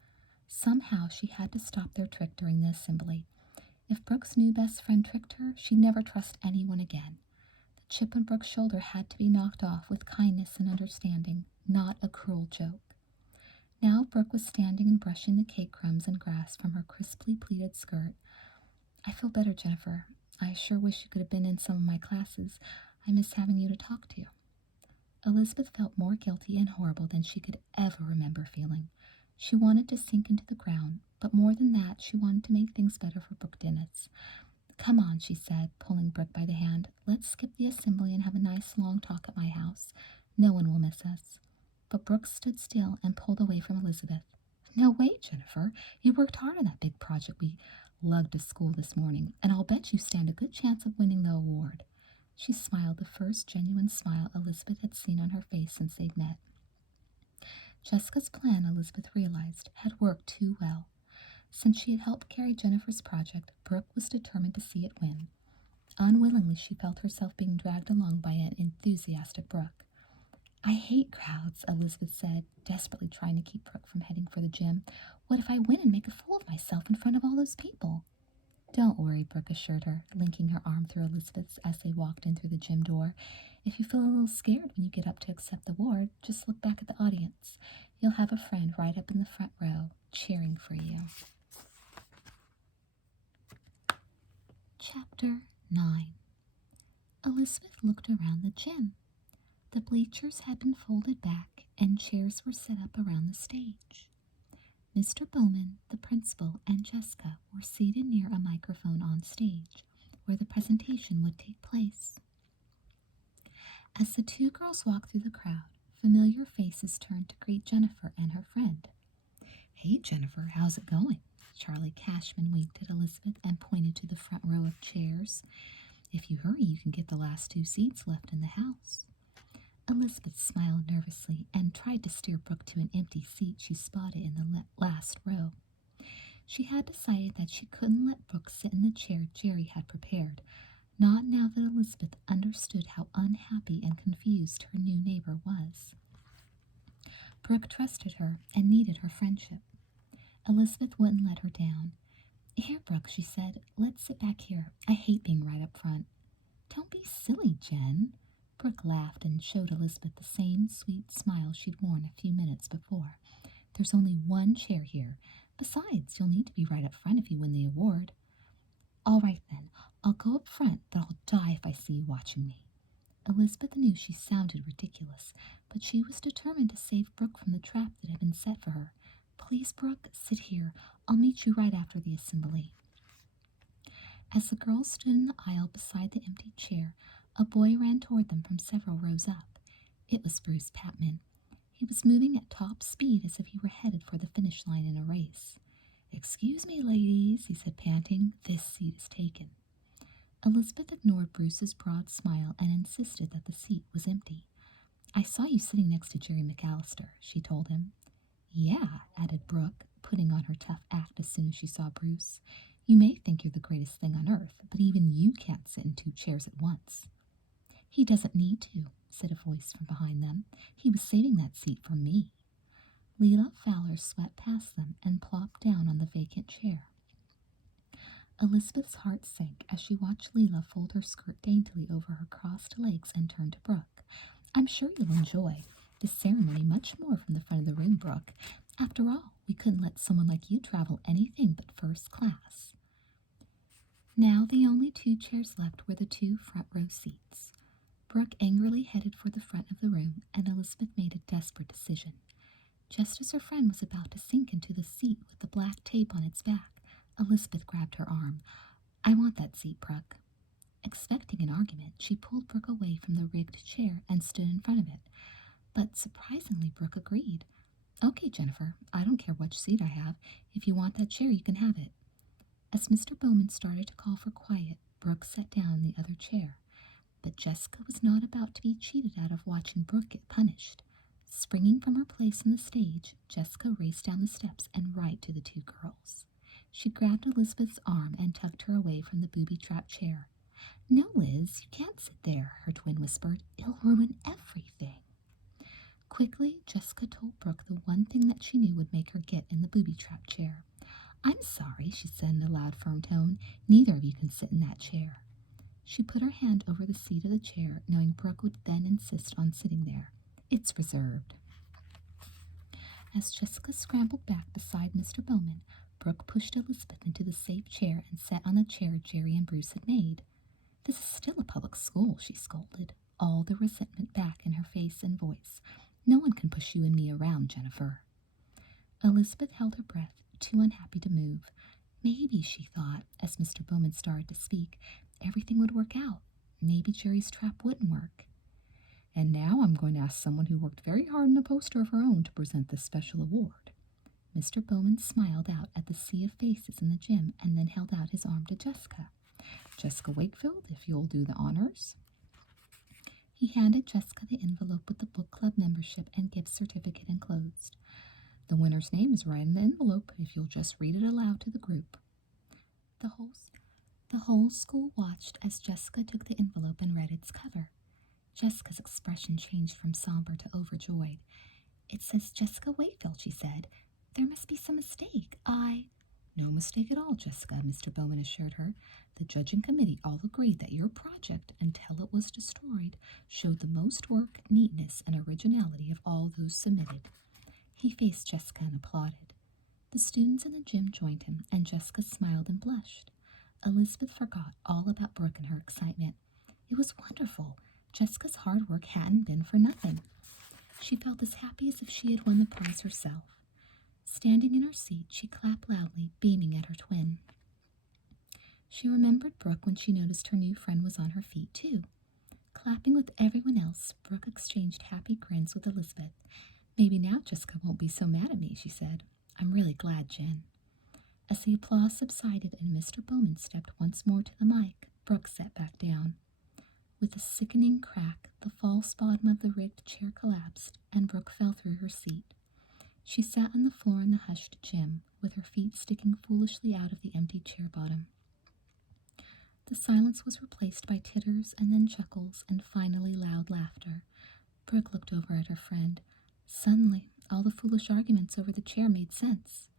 Somehow she had to stop their trick during the assembly. If Brooke's new best friend tricked her, she'd never trust anyone again. chip on Brooke's shoulder had to be knocked off with kindness and understanding, not a cruel joke. Now Brooke was standing and brushing the cake crumbs and grass from her crisply pleated skirt. I feel better, Jennifer. I sure wish you could have been in some of my classes. I miss having you to talk to. Elizabeth felt more guilty and horrible than she could ever remember feeling. She wanted to sink into the ground, but more than that, she wanted to make things better for Brooke Dennis. Come on, she said, pulling Brooke by the hand. Let's skip the assembly and have a nice long talk at my house. No one will miss us. But Brooke stood still and pulled away from Elizabeth. No way, Jennifer. You worked hard on that big project we lugged to school this morning, and I'll bet you stand a good chance of winning the award. She smiled, the first genuine smile Elizabeth had seen on her face since they'd met. Jessica's plan, Elizabeth realized, had worked too well. Since she had helped carry Jennifer's project, Brooke was determined to see it win. Unwillingly, she felt herself being dragged along by an enthusiastic Brooke. I hate crowds, Elizabeth said, desperately trying to keep Brooke from heading for the gym. What if I win and make a fool of myself in front of all those people? Don't worry, Brooke assured her, linking her arm through Elizabeth's as they walked in through the gym door. If you feel a little scared when you get up to accept the award, just look back at the audience. You'll have a friend right up in the front row, cheering for you. Chapter 9. Elizabeth looked around the gym. The bleachers had been folded back, and chairs were set up around the stage. Mr. Bowman, the principal, and Jessica were seated near a microphone on stage, where the presentation would take place. As the two girls walked through the crowd, familiar faces turned to greet Jennifer and her friend. Hey, Jennifer, how's it going? Charlie Cashman winked at Elizabeth and pointed to the front row of chairs. If you hurry, you can get the last 2 seats left in the house. Elizabeth smiled nervously and tried to steer Brooke to an empty seat she spotted in the last row. She had decided that she couldn't let Brooke sit in the chair Jerry had prepared, not now that Elizabeth understood how unhappy and confused her new neighbor was. Brooke trusted her and needed her friendship. Elizabeth wouldn't let her down. Here, Brooke, she said, let's sit back here. I hate being right up front. Don't be silly, Jen. Brooke laughed and showed Elizabeth the same sweet smile she'd worn a few minutes before. There's only one chair here. Besides, you'll need to be right up front if you win the award. All right, then. I'll go up front, but I'll die if I see you watching me. Elizabeth knew she sounded ridiculous, but she was determined to save Brooke from the trap that had been set for her. Please, Brooke, sit here. I'll meet you right after the assembly. As the girls stood in the aisle beside the empty chair, a boy ran toward them from several rows up. It was Bruce Patman. He was moving at top speed as if he were headed for the finish line in a race. Excuse me, ladies, he said, panting. This seat is taken. Elizabeth ignored Bruce's broad smile and insisted that the seat was empty. I saw you sitting next to Jerry McAllister, she told him. Yeah, added Brooke, putting on her tough act as soon as she saw Bruce. You may think you're the greatest thing on earth, but even you can't sit in 2 chairs at once. He doesn't need to, said a voice from behind them. He was saving that seat for me. Leela Fowler swept past them and plopped down on the vacant chair. Elizabeth's heart sank as she watched Leela fold her skirt daintily over her crossed legs and turn to Brooke. I'm sure you'll enjoy this ceremony much more from the front of the room, Brooke. After all, we couldn't let someone like you travel anything but first class. Now the only 2 chairs left were the 2 front row seats. Brooke angrily headed for the front of the room, and Elizabeth made a desperate decision. Just as her friend was about to sink into the seat with the black tape on its back, Elizabeth grabbed her arm. I want that seat, Brooke. Expecting an argument, she pulled Brooke away from the rigged chair and stood in front of it. But surprisingly, Brooke agreed. Okay, Jennifer, I don't care which seat I have. If you want that chair, you can have it. As Mr. Bowman started to call for quiet, Brooke sat down in the other chair. But Jessica was not about to be cheated out of watching Brooke get punished. Springing from her place on the stage, Jessica raced down the steps and right to the 2 girls. She grabbed Elizabeth's arm and tugged her away from the booby-trapped chair. No, Liz, you can't sit there, her twin whispered. It'll ruin everything. Quickly, Jessica told Brooke the one thing that she knew would make her get in the booby-trapped chair. I'm sorry, she said in a loud, firm tone. Neither of you can sit in that chair. She put her hand over the seat of the chair, knowing Brooke would then insist on sitting there. It's reserved. As Jessica scrambled back beside Mr. Bowman, Brooke pushed Elizabeth into the safe chair and sat on the chair Jerry and Bruce had made. This is still a public school, she scolded, all the resentment back in her face and voice. No one can push you and me around, Jennifer. Elizabeth held her breath, too unhappy to move. Maybe, she thought, as Mr. Bowman started to speak, everything would work out. Maybe Jerry's trap wouldn't work. And now I'm going to ask someone who worked very hard on a poster of her own to present this special award. Mr. Bowman smiled out at the sea of faces in the gym and then held out his arm to Jessica. Jessica Wakefield, if you'll do the honors. He handed Jessica the envelope with the book club membership and gift certificate enclosed. The winner's name is right in the envelope if you'll just read it aloud to the group. The whole school watched as Jessica took the envelope and read its cover. Jessica's expression changed from somber to overjoyed. It says Jessica Wakefield, she said. There must be some mistake. No mistake at all, Jessica, Mr. Bowman assured her. The judging committee all agreed that your project, until it was destroyed, showed the most work, neatness, and originality of all those submitted. He faced Jessica and applauded. The students in the gym joined him, and Jessica smiled and blushed. Elizabeth forgot all about Brooke in her excitement. It was wonderful. Jessica's hard work hadn't been for nothing. She felt as happy as if she had won the prize herself. Standing in her seat, she clapped loudly, beaming at her twin. She remembered Brooke when she noticed her new friend was on her feet, too. Clapping with everyone else, Brooke exchanged happy grins with Elizabeth. Maybe now Jessica won't be so mad at me, she said. I'm really glad, Jen. As the applause subsided and Mr. Bowman stepped once more to the mic, Brooke sat back down. With a sickening crack, the false bottom of the rigged chair collapsed, and Brooke fell through her seat. She sat on the floor in the hushed gym, with her feet sticking foolishly out of the empty chair bottom. The silence was replaced by titters and then chuckles and finally loud laughter. Brooke looked over at her friend. Suddenly, all the foolish arguments over the chair made sense.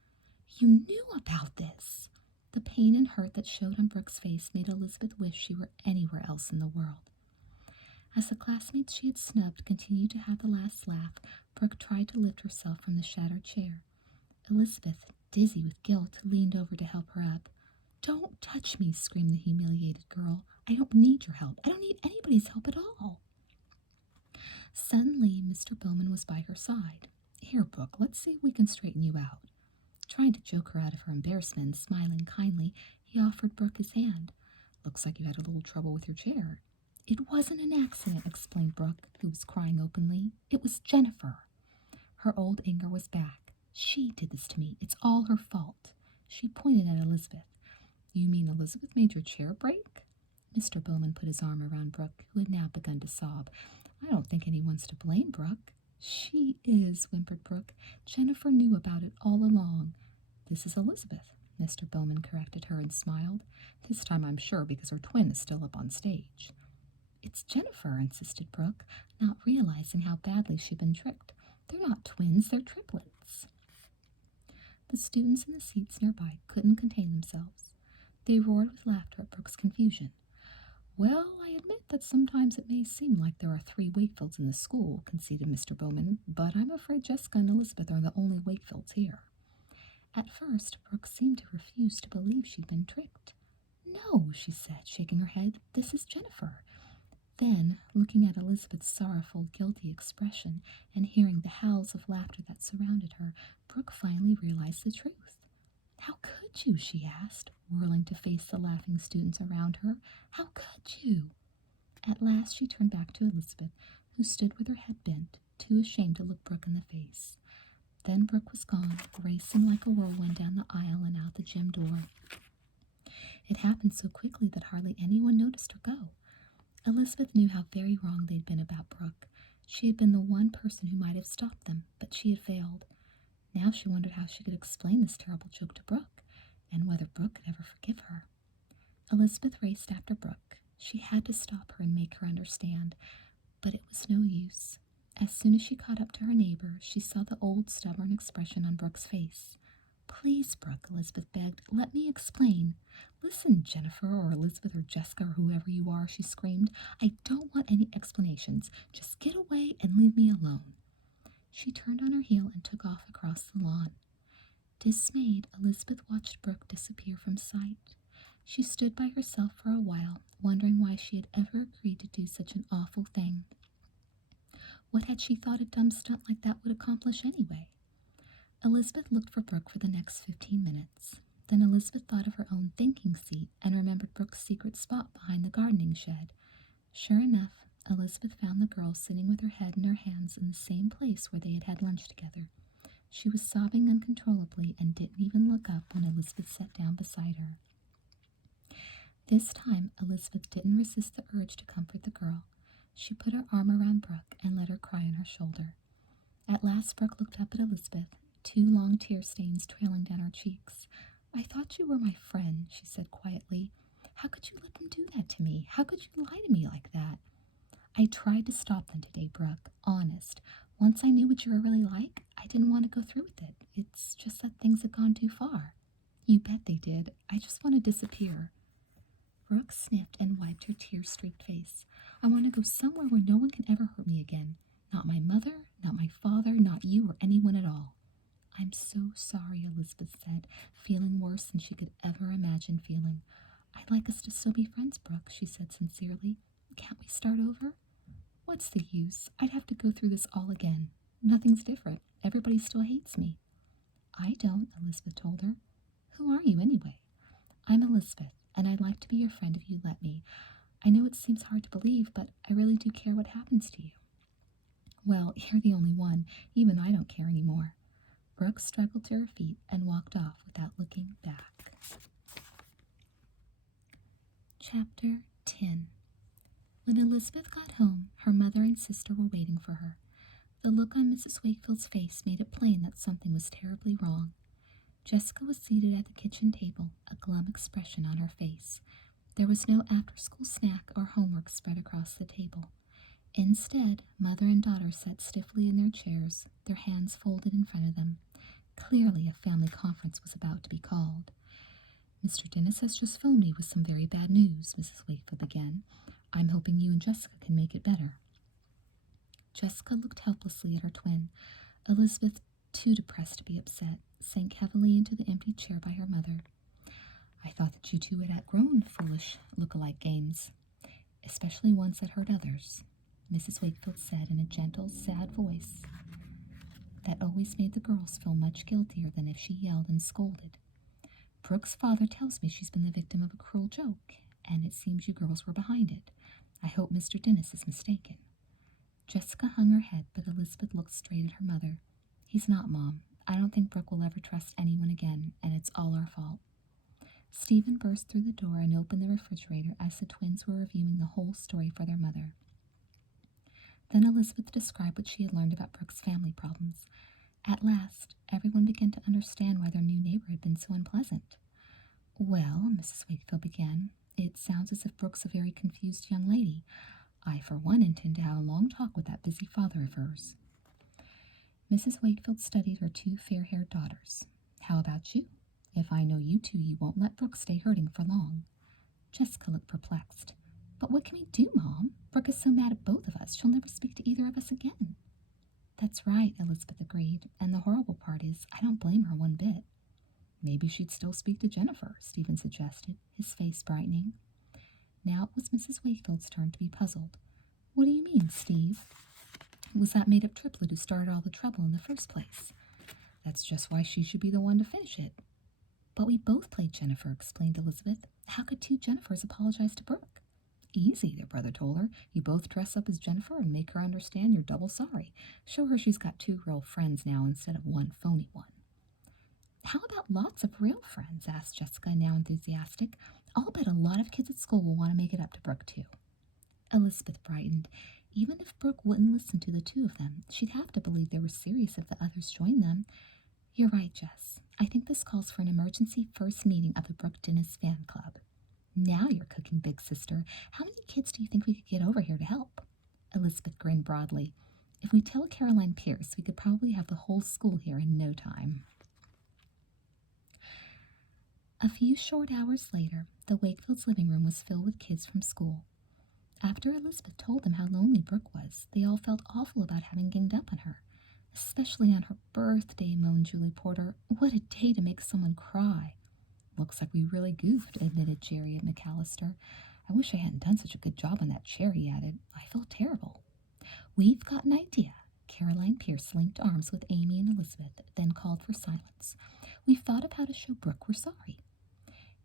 You knew about this! The pain and hurt that showed on Brooke's face made Elizabeth wish she were anywhere else in the world. As the classmates she had snubbed continued to have the last laugh, Brooke tried to lift herself from the shattered chair. Elizabeth, dizzy with guilt, leaned over to help her up. Don't touch me, screamed the humiliated girl. I don't need your help. I don't need anybody's help at all. Suddenly, Mr. Bowman was by her side. Here, Brooke, let's see if we can straighten you out. Trying to joke her out of her embarrassment and smiling kindly, he offered Brooke his hand. Looks like you had a little trouble with your chair. It wasn't an accident, explained Brooke, who was crying openly. It was Jennifer. Her old anger was back. She did this to me. It's all her fault. She pointed at Elizabeth. You mean Elizabeth made your chair break? Mr. Bowman put his arm around Brooke, who had now begun to sob. I don't think anyone's to blame, Brooke. She is, whimpered Brooke. Jennifer knew about it all along. This is Elizabeth, Mr. Bowman corrected her and smiled. This time I'm sure because her twin is still up on stage. It's Jennifer, insisted Brooke, not realizing how badly she'd been tricked. They're not twins, they're triplets. The students in the seats nearby couldn't contain themselves. They roared with laughter at Brooke's confusion. Well, I admit that sometimes it may seem like there are 3 Wakefields in the school, conceded Mr. Bowman, but I'm afraid Jessica and Elizabeth are the only Wakefields here. At first, Brooke seemed to refuse to believe she'd been tricked. No, she said, shaking her head, this is Jennifer. Then, looking at Elizabeth's sorrowful, guilty expression and hearing the howls of laughter that surrounded her, Brooke finally realized the truth. How could you, she asked, whirling to face the laughing students around her. How could you? At last she turned back to Elizabeth, who stood with her head bent, too ashamed to look Brooke in the face. Then Brooke was gone, racing like a whirlwind down the aisle and out the gym door. It happened so quickly that hardly anyone noticed her go. Elizabeth knew how very wrong they'd been about Brooke. She had been the one person who might have stopped them, but she had failed. Now she wondered how she could explain this terrible joke to Brooke, and whether Brooke could ever forgive her. Elizabeth raced after Brooke. She had to stop her and make her understand, but it was no use. As soon as she caught up to her neighbor, she saw the old stubborn expression on Brooke's face. Please, Brooke, Elizabeth begged, let me explain. Listen, Jennifer or Elizabeth or Jessica or whoever you are, she screamed. I don't want any explanations. Just get away and leave me alone. She turned on her heel and took off across the lawn. Dismayed, Elizabeth watched Brooke disappear from sight. She stood by herself for a while, wondering why she had ever agreed to do such an awful thing. What had she thought a dumb stunt like that would accomplish anyway? Elizabeth looked for Brooke for the next 15 minutes. Then Elizabeth thought of her own thinking seat and remembered Brooke's secret spot behind the gardening shed. Sure enough, Elizabeth found the girl sitting with her head in her hands in the same place where they had had lunch together. She was sobbing uncontrollably and didn't even look up when Elizabeth sat down beside her. This time, Elizabeth didn't resist the urge to comfort the girl. She put her arm around Brooke and let her cry on her shoulder. At last, Brooke looked up at Elizabeth, 2 long tear stains trailing down her cheeks. I thought you were my friend, she said quietly. How could you let them do that to me? How could you lie to me like that? I tried to stop them today, Brooke, honest. Once I knew what you were really like, I didn't want to go through with it. It's just that things had gone too far. You bet they did. I just want to disappear. Brooke sniffed and wiped her tear-streaked face. I want to go somewhere where no one can ever hurt me again. Not my mother, not my father, not you or anyone at all. I'm so sorry, Elizabeth said, feeling worse than she could ever imagine feeling. I'd like us to still be friends, Brooke, she said sincerely. Can't we start over? What's the use? I'd have to go through this all again. Nothing's different. Everybody still hates me. I don't, Elizabeth told her. Who are you anyway? I'm Elizabeth, and I'd like to be your friend if you'd let me. I know it seems hard to believe, but I really do care what happens to you. Well, you're the only one. Even I don't care anymore. Brooke struggled to her feet and walked off without looking back. Chapter 10. When Elizabeth got home, her mother and sister were waiting for her. The look on Mrs. Wakefield's face made it plain that something was terribly wrong. Jessica was seated at the kitchen table, a glum expression on her face. There was no after-school snack or homework spread across the table. Instead, mother and daughter sat stiffly in their chairs, their hands folded in front of them. Clearly, a family conference was about to be called. Mr. Dennis has just phoned me with some very bad news, Mrs. Wakefield began. I'm hoping you and Jessica can make it better. Jessica looked helplessly at her twin. Elizabeth, too depressed to be upset, sank heavily into the empty chair by her mother. I thought that you two had outgrown foolish look-alike games, especially ones that hurt others, Mrs. Wakefield said in a gentle, sad voice that always made the girls feel much guiltier than if she yelled and scolded. Brooke's father tells me she's been the victim of a cruel joke, and it seems you girls were behind it. I hope Mr. Dennis is mistaken. Jessica hung her head, but Elizabeth looked straight at her mother. He's not, Mom. I don't think Brooke will ever trust anyone again, and it's all our fault. Stephen burst through the door and opened the refrigerator as the twins were reviewing the whole story for their mother. Then Elizabeth described what she had learned about Brooke's family problems. At last, everyone began to understand why their new neighbor had been so unpleasant. Well, Mrs. Wakefield began, it sounds as if Brooke's a very confused young lady. I, for one, intend to have a long talk with that busy father of hers. Mrs. Wakefield studied her 2 fair-haired daughters. How about you? If I know you two, you won't let Brooke stay hurting for long. Jessica looked perplexed. But what can we do, Mom? Brooke is so mad at both of us, she'll never speak to either of us again. That's right, Elizabeth agreed, and the horrible part is I don't blame her one bit. Maybe she'd still speak to Jennifer, Stephen suggested, his face brightening. Now it was Mrs. Wakefield's turn to be puzzled. What do you mean, Steve? It was that made-up triplet who started all the trouble in the first place. That's just why she should be the one to finish it. But we both played Jennifer, explained Elizabeth. How could 2 Jennifers apologize to Brooke? Easy, their brother told her. You both dress up as Jennifer and make her understand you're double sorry. Show her she's got 2 real friends now instead of one phony one. How about lots of real friends? Asked Jessica, now enthusiastic. I'll bet a lot of kids at school will want to make it up to Brooke, too. Elizabeth brightened. Even if Brooke wouldn't listen to the 2 of them, she'd have to believe they were serious if the others joined them. You're right, Jess. I think this calls for an emergency first meeting of the Brooke Dennis fan club. Now you're cooking, big sister. How many kids do you think we could get over here to help? Elizabeth grinned broadly. If we tell Caroline Pierce, we could probably have the whole school here in no time. A few short hours later, the Wakefields' living room was filled with kids from school. After Elizabeth told them how lonely Brooke was, they all felt awful about having ganged up on her. Especially on her birthday, moaned Julie Porter. What a day to make someone cry. Looks like we really goofed, admitted Jerry and McAllister. I wish I hadn't done such a good job on that chair, he added. I feel terrible. We've got an idea. Caroline Pierce linked arms with Amy and Elizabeth, then called for silence. We've thought of how to show Brooke we're sorry.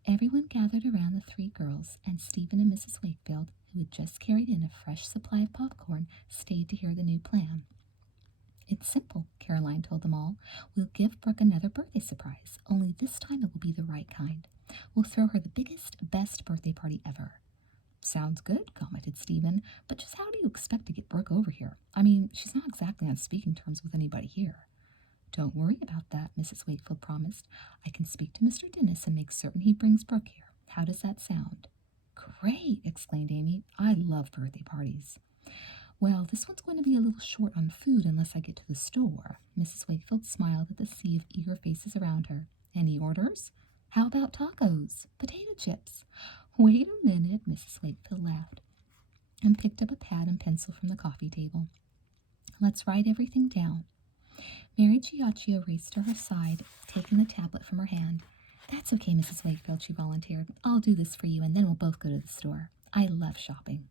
Everyone gathered around the three girls, and Stephen and Mrs. Wakefield, who had just carried in a fresh supply of popcorn, stayed to hear the new plan. It's simple, Caroline told them all. We'll give Brooke another birthday surprise, only this time it will be the right kind. We'll throw her the biggest, best birthday party ever. Sounds good, commented Stephen, but just how do you expect to get Brooke over here? I mean, she's not exactly on speaking terms with anybody here. Don't worry about that, Mrs. Wakefield promised. I can speak to Mr. Dennis and make certain he brings Brooke here. How does that sound? Great, exclaimed Amy. I love birthday parties. Well, this one's going to be a little short on food unless I get to the store. Mrs. Wakefield smiled at the sea of eager faces around her. Any orders? How about tacos? Potato chips? Wait a minute, Mrs. Wakefield laughed and picked up a pad and pencil from the coffee table. Let's write everything down. Mary Giacchio raced to her side, taking the tablet from her hand. That's okay, Mrs. Wakefield, she volunteered. I'll do this for you, and then we'll both go to the store. I love shopping.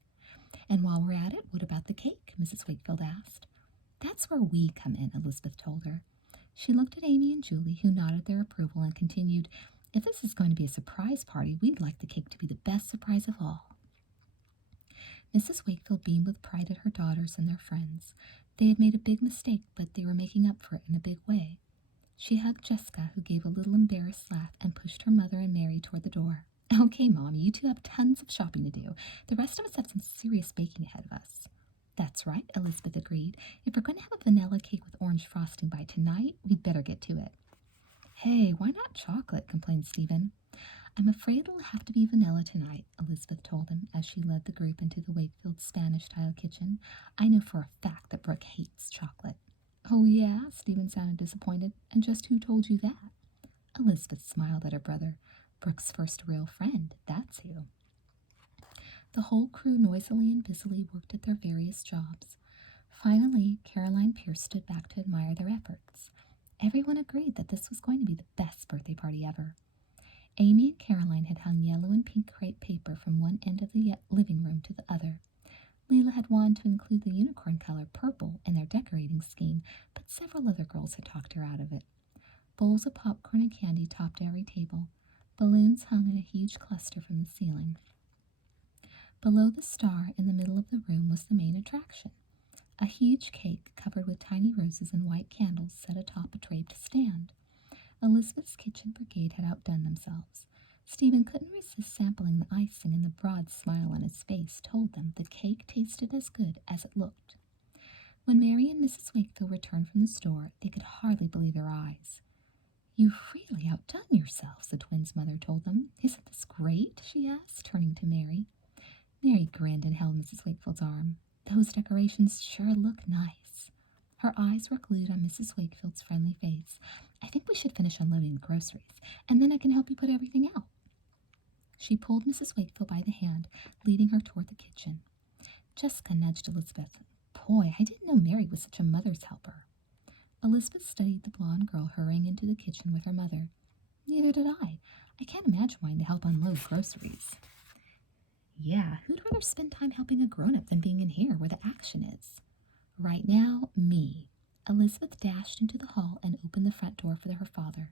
And while we're at it, what about the cake? Mrs. Wakefield asked. That's where we come in, Elizabeth told her. She looked at Amy and Julie, who nodded their approval, and continued, if this is going to be a surprise party, we'd like the cake to be the best surprise of all. Mrs. Wakefield beamed with pride at her daughters and their friends. They had made a big mistake, but they were making up for it in a big way. She hugged Jessica, who gave a little embarrassed laugh, and pushed her mother and Mary toward the door. Okay, Mommy, you two have tons of shopping to do. The rest of us have some serious baking ahead of us. That's right, Elizabeth agreed. If we're going to have a vanilla cake with orange frosting by tonight, we'd better get to it. Hey, why not chocolate? Complained Stephen. I'm afraid it'll have to be vanilla tonight, Elizabeth told him as she led the group into the Wakefield Spanish-style kitchen. I know for a fact that Brooke hates chocolate. Oh, yeah? Stephen sounded disappointed. And just who told you that? Elizabeth smiled at her brother. Brooke's first real friend, that's who. The whole crew noisily and busily worked at their various jobs. Finally, Caroline Pierce stood back to admire their efforts. Everyone agreed that this was going to be the best birthday party ever. Amy and Caroline had hung yellow and pink crepe paper from one end of the living room to the other. Leela had wanted to include the unicorn color purple in their decorating scheme, but several other girls had talked her out of it. Bowls of popcorn and candy topped every table. Balloons hung in a huge cluster from the ceiling. Below the star in the middle of the room was the main attraction. A huge cake covered with tiny roses and white candles set atop a draped stand. Elizabeth's kitchen brigade had outdone themselves. Stephen couldn't resist sampling the icing, and the broad smile on his face told them the cake tasted as good as it looked. When Mary and Mrs. Wakefield returned from the store, they could hardly believe their eyes. You've really outdone yourselves, the twins' mother told them. Isn't this great? She asked, turning to Mary. Mary grinned and held Mrs. Wakefield's arm. Those decorations sure look nice. Her eyes were glued on Mrs. Wakefield's friendly face. I think we should finish unloading the groceries, and then I can help you put everything out. She pulled Mrs. Wakefield by the hand, leading her toward the kitchen. Jessica nudged Elizabeth. Boy, I didn't know Mary was such a mother's helper. Elizabeth studied the blonde girl hurrying into the kitchen with her mother. Neither did I. I can't imagine wanting to help unload groceries. Yeah, who'd rather spend time helping a grown-up than being in here where the action is? Right now, me. Elizabeth dashed into the hall and opened the front door for her father.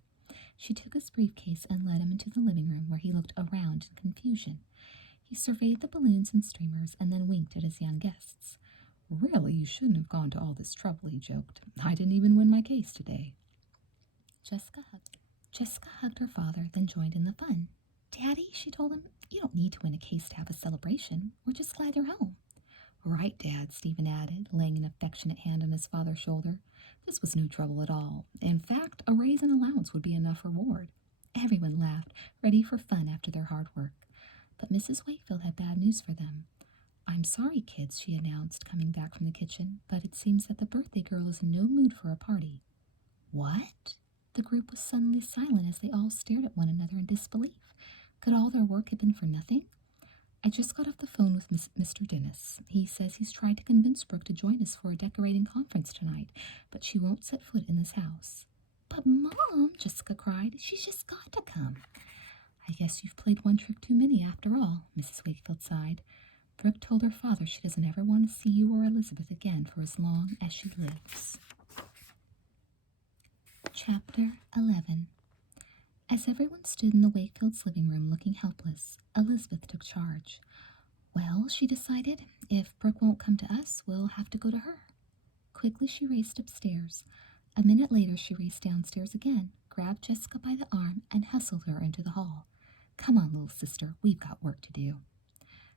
She took his briefcase and led him into the living room, where he looked around in confusion. He surveyed the balloons and streamers and then winked at his young guests. Really, you shouldn't have gone to all this trouble, he joked. I didn't even win my case today. Jessica hugged her father, then joined in the fun. Daddy, she told him, you don't need to win a case to have a celebration. We're just glad you're home. Right, Dad, Stephen added, laying an affectionate hand on his father's shoulder. This was no trouble at all. In fact, a raise in allowance would be enough reward. Everyone laughed, ready for fun after their hard work. But Mrs. Wakefield had bad news for them. I'm sorry, kids, she announced, coming back from the kitchen, but it seems that the birthday girl is in no mood for a party. What? The group was suddenly silent as they all stared at one another in disbelief. Could all their work have been for nothing? I just got off the phone with Mr. Dennis. He says he's tried to convince Brooke to join us for a decorating conference tonight, but she won't set foot in this house. But Mom, Jessica cried, she's just got to come. I guess you've played one trick too many after all, Mrs. Wakefield sighed. Brooke told her father she doesn't ever want to see you or Elizabeth again for as long as she lives. Chapter 11. As everyone stood in the Wakefields' living room looking helpless, Elizabeth took charge. Well, she decided, if Brooke won't come to us, we'll have to go to her. Quickly she raced upstairs. A minute later she raced downstairs again, grabbed Jessica by the arm, and hustled her into the hall. Come on, little sister, we've got work to do.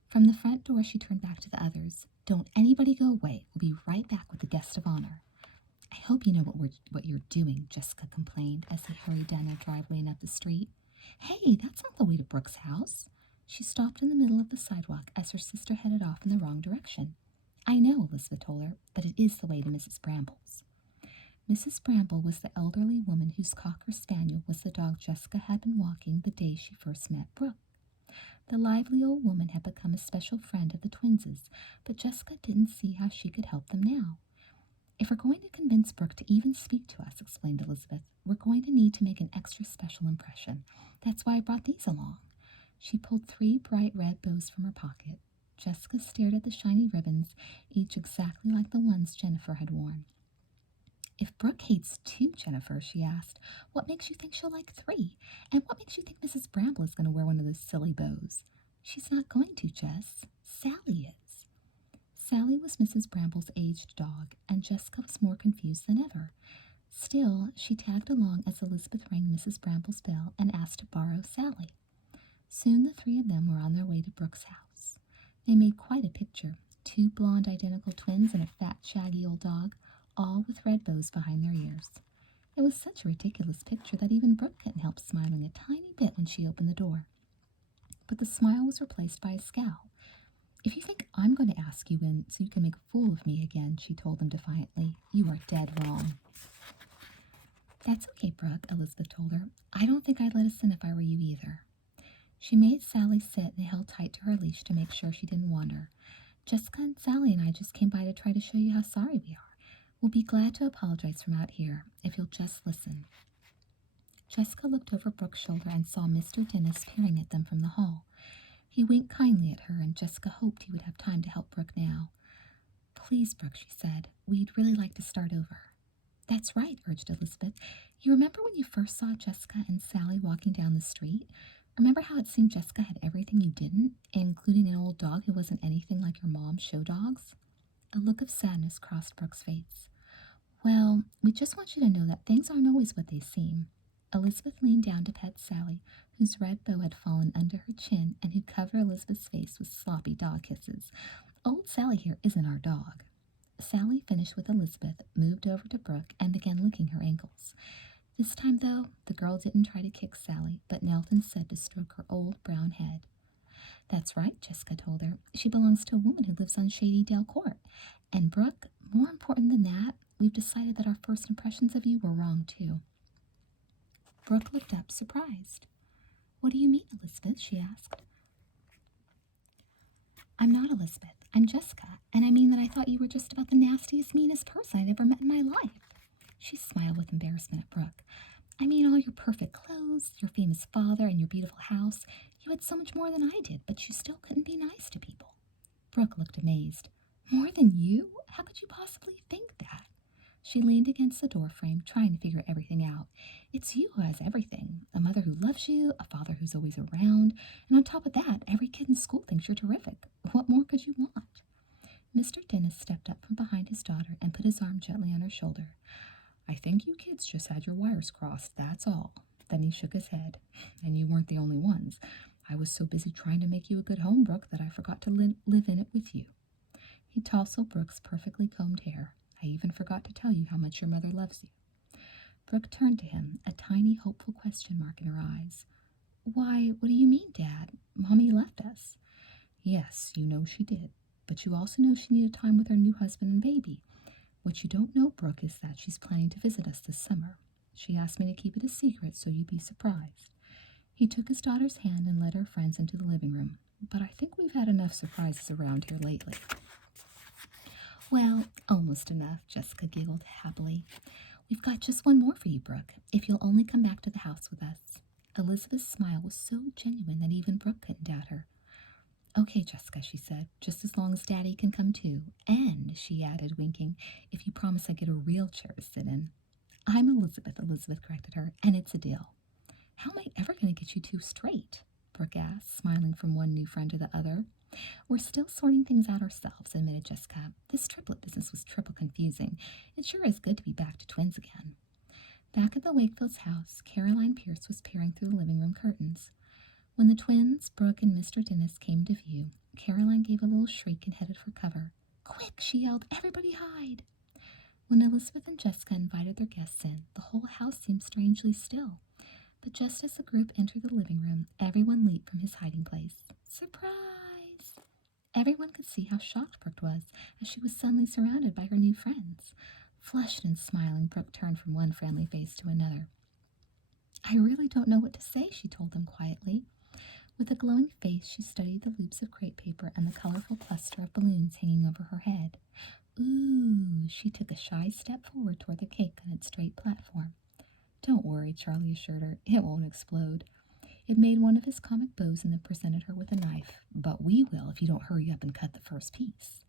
From the front door she turned back to the others. Don't anybody go away. We'll be right back with the guest of honor. I hope you know what you're doing, Jessica complained as they hurried down their driveway and up the street. Hey, that's not the way to Brooke's house. She stopped in the middle of the sidewalk as her sister headed off in the wrong direction. I know, Elizabeth told her, but it is the way to Mrs. Bramble's. Mrs. Bramble was the elderly woman whose Cocker Spaniel was the dog Jessica had been walking the day she first met Brooke. The lively old woman had become a special friend of the twinses, but Jessica didn't see how she could help them now. If we're going to convince Brooke to even speak to us, explained Elizabeth, we're going to need to make an extra special impression. That's why I brought these along. She pulled 3 bright red bows from her pocket. Jessica stared at the shiny ribbons, each exactly like the ones Jennifer had worn. If Brooke hates 2, Jennifer, she asked, what makes you think she'll like 3? And what makes you think Mrs. Bramble is going to wear one of those silly bows? She's not going to, Jess. Sally is. Sally was Mrs. Bramble's aged dog, and Jessica was more confused than ever. Still, she tagged along as Elizabeth rang Mrs. Bramble's bell and asked to borrow Sally. Soon the 3 of them were on their way to Brooke's house. They made quite a picture, 2 blonde identical twins and a fat, shaggy old dog, all with red bows behind their ears. It was such a ridiculous picture that even Brooke couldn't help smiling a tiny bit when she opened the door. But the smile was replaced by a scowl. If you think I'm going to ask you in so you can make a fool of me again, she told them defiantly, you are dead wrong. That's okay, Brooke, Elizabeth told her. I don't think I'd let us in if I were you either. She made Sally sit and held tight to her leash to make sure she didn't wander. Jessica and Sally and I just came by to try to show you how sorry we are. We'll be glad to apologize from out here, if you'll just listen. Jessica looked over Brooke's shoulder and saw Mr. Dennis peering at them from the hall. He winked kindly at her, and Jessica hoped he would have time to help Brooke now. Please, Brooke, she said, we'd really like to start over. That's right, urged Elizabeth. You remember when you first saw Jessica and Sally walking down the street? Remember how it seemed Jessica had everything you didn't, including an old dog who wasn't anything like your mom's show dogs? A look of sadness crossed Brooke's face. Well, we just want you to know that things aren't always what they seem. Elizabeth leaned down to pet Sally, whose red bow had fallen under her chin and who covered Elizabeth's face with sloppy dog kisses. Old Sally here isn't our dog. Sally finished with Elizabeth, moved over to Brooke, and began licking her ankles. This time, though, the girl didn't try to kick Sally, but knelt instead to stroke her old brown head. That's right, Jessica told her. She belongs to a woman who lives on Shady Dale Court. And Brooke, more important than that, we've decided that our first impressions of you were wrong, too. Brooke looked up, surprised. What do you mean, Elizabeth? She asked. I'm not Elizabeth. I'm Jessica, and I mean that I thought you were just about the nastiest, meanest person I'd ever met in my life. She smiled with embarrassment at Brooke. I mean all your perfect clothes, your famous father, and your beautiful house. You had so much more than I did, but you still couldn't be nice to people. Brooke looked amazed. More than you? How could you possibly think that? She leaned against the doorframe, trying to figure everything out. It's you who has everything. A mother who loves you, a father who's always around, and on top of that, every kid in school thinks you're terrific. What more could you want? Mr. Dennis stepped up from behind his daughter and put his arm gently on her shoulder. I think you kids just had your wires crossed, that's all. Then he shook his head. And you weren't the only ones. I was so busy trying to make you a good home, Brooke, that I forgot to live in it with you. He tousled Brooke's perfectly combed hair. I even forgot to tell you how much your mother loves you. Brooke turned to him, a tiny, hopeful question mark in her eyes. Why, what do you mean, Dad? Mommy left us. Yes, you know she did. But you also know she needed time with her new husband and baby. What you don't know, Brooke, is that she's planning to visit us this summer. She asked me to keep it a secret so you'd be surprised. He took his daughter's hand and led her friends into the living room. But I think we've had enough surprises around here lately. Well, almost enough, Jessica giggled happily. We've got just one more for you, Brooke, if you'll only come back to the house with us. Elizabeth's smile was so genuine that even Brooke couldn't doubt her. Okay, Jessica, she said, just as long as Daddy can come too. And, she added, winking, if you promise I get a real chair to sit in. I'm Elizabeth, Elizabeth corrected her, and it's a deal. How am I ever going to get you two straight? Brooke asked, smiling from one new friend to the other. We're still sorting things out ourselves, admitted Jessica. This triplet business was triple confusing. It sure is good to be back to twins again. Back at the Wakefield's house, Caroline Pierce was peering through the living room curtains. When the twins, Brooke and Mr. Dennis, came to view, Caroline gave a little shriek and headed for cover. Quick, she yelled, everybody hide! When Elizabeth and Jessica invited their guests in, the whole house seemed strangely still. But just as the group entered the living room, everyone leaped from his hiding place. Surprise! Everyone could see how shocked Brooke was as she was suddenly surrounded by her new friends. Flushed and smiling, Brooke turned from one friendly face to another. I really don't know what to say, she told them quietly. With a glowing face, she studied the loops of crepe paper and the colorful cluster of balloons hanging over her head. Ooh, she took a shy step forward toward the cake on its straight platform. Don't worry, Charlie assured her. It won't explode. It made one of his comic bows and then presented her with a knife. But we will if you don't hurry up and cut the first piece.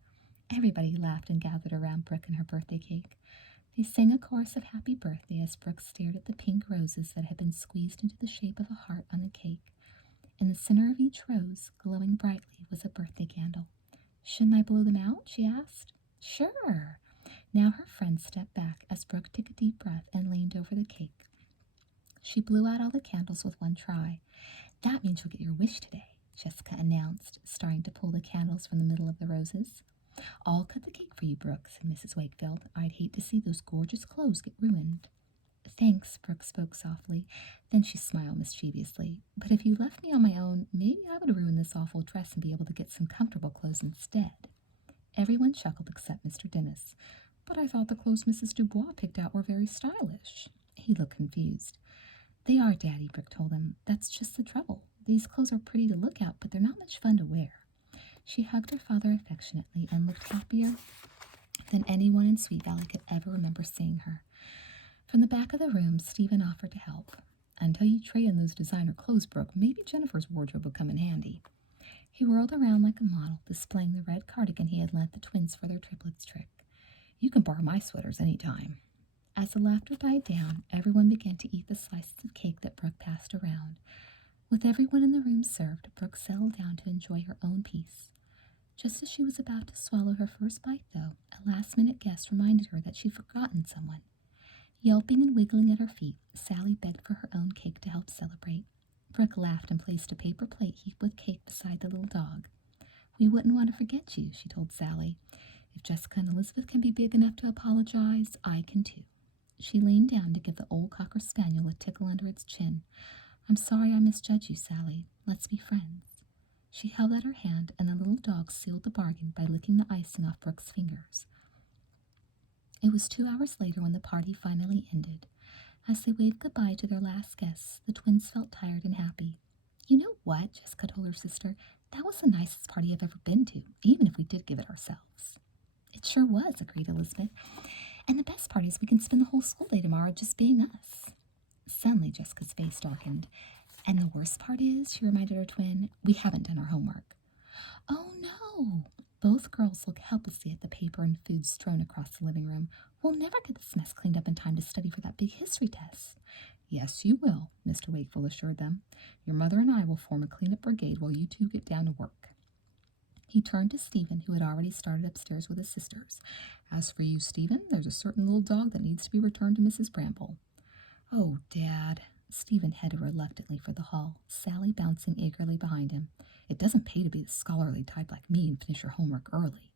Everybody laughed and gathered around Brooke and her birthday cake. They sang a chorus of happy birthday as Brooke stared at the pink roses that had been squeezed into the shape of a heart on the cake. In the center of each rose, glowing brightly, was a birthday candle. Shouldn't I blow them out? She asked. Sure. Now her friend stepped back as Brooke took a deep breath and leaned over the cake. She blew out all the candles with one try. That means you'll get your wish today, Jessica announced, starting to pull the candles from the middle of the roses. I'll cut the cake for you, Brooke, said Mrs. Wakefield. I'd hate to see those gorgeous clothes get ruined. Thanks, Brooke spoke softly. Then she smiled mischievously. But if you left me on my own, maybe I would ruin this awful dress and be able to get some comfortable clothes instead. Everyone chuckled except Mr. Dennis. But I thought the clothes Mrs. Dubois picked out were very stylish. He looked confused. They are, Daddy, Brooke told him. That's just the trouble. These clothes are pretty to look at, but they're not much fun to wear. She hugged her father affectionately and looked happier than anyone in Sweet Valley could ever remember seeing her. From the back of the room, Stephen offered to help. Until you trade in those designer clothes, Brooke, maybe Jennifer's wardrobe will come in handy. He whirled around like a model, displaying the red cardigan he had lent the twins for their triplets trick. You can borrow my sweaters any time. As the laughter died down, everyone began to eat the slices of cake that Brooke passed around. With everyone in the room served, Brooke settled down to enjoy her own piece. Just as she was about to swallow her first bite, though, a last-minute guest reminded her that she'd forgotten someone. Yelping and wiggling at her feet, Sally begged for her own cake to help celebrate. Brooke laughed and placed a paper plate heaped with cake beside the little dog. We wouldn't want to forget you, she told Sally. If Jessica and Elizabeth can be big enough to apologize, I can too. She leaned down to give the old Cocker Spaniel a tickle under its chin. I'm sorry I misjudged you, Sally. Let's be friends. She held out her hand, and the little dog sealed the bargain by licking the icing off Brooke's fingers. It was 2 hours later when the party finally ended. As they waved goodbye to their last guests, the twins felt tired and happy. You know what, Jessica told her sister, that was the nicest party I've ever been to, even if we did give it ourselves. It sure was, agreed Elizabeth. And the best part is we can spend the whole school day tomorrow just being us. Suddenly, Jessica's face darkened. And the worst part is, she reminded her twin, we haven't done our homework. Oh, no! Both girls looked helplessly at the paper and food strewn across the living room. We'll never get this mess cleaned up in time to study for that big history test. Yes, you will, Mr. Wakefield assured them. Your mother and I will form a cleanup brigade while you two get down to work. He turned to Stephen, who had already started upstairs with his sisters. As for you, Stephen, there's a certain little dog that needs to be returned to Mrs. Bramble. Oh, Dad. Stephen headed reluctantly for the hall, Sally bouncing eagerly behind him. It doesn't pay to be the scholarly type like me and finish your homework early.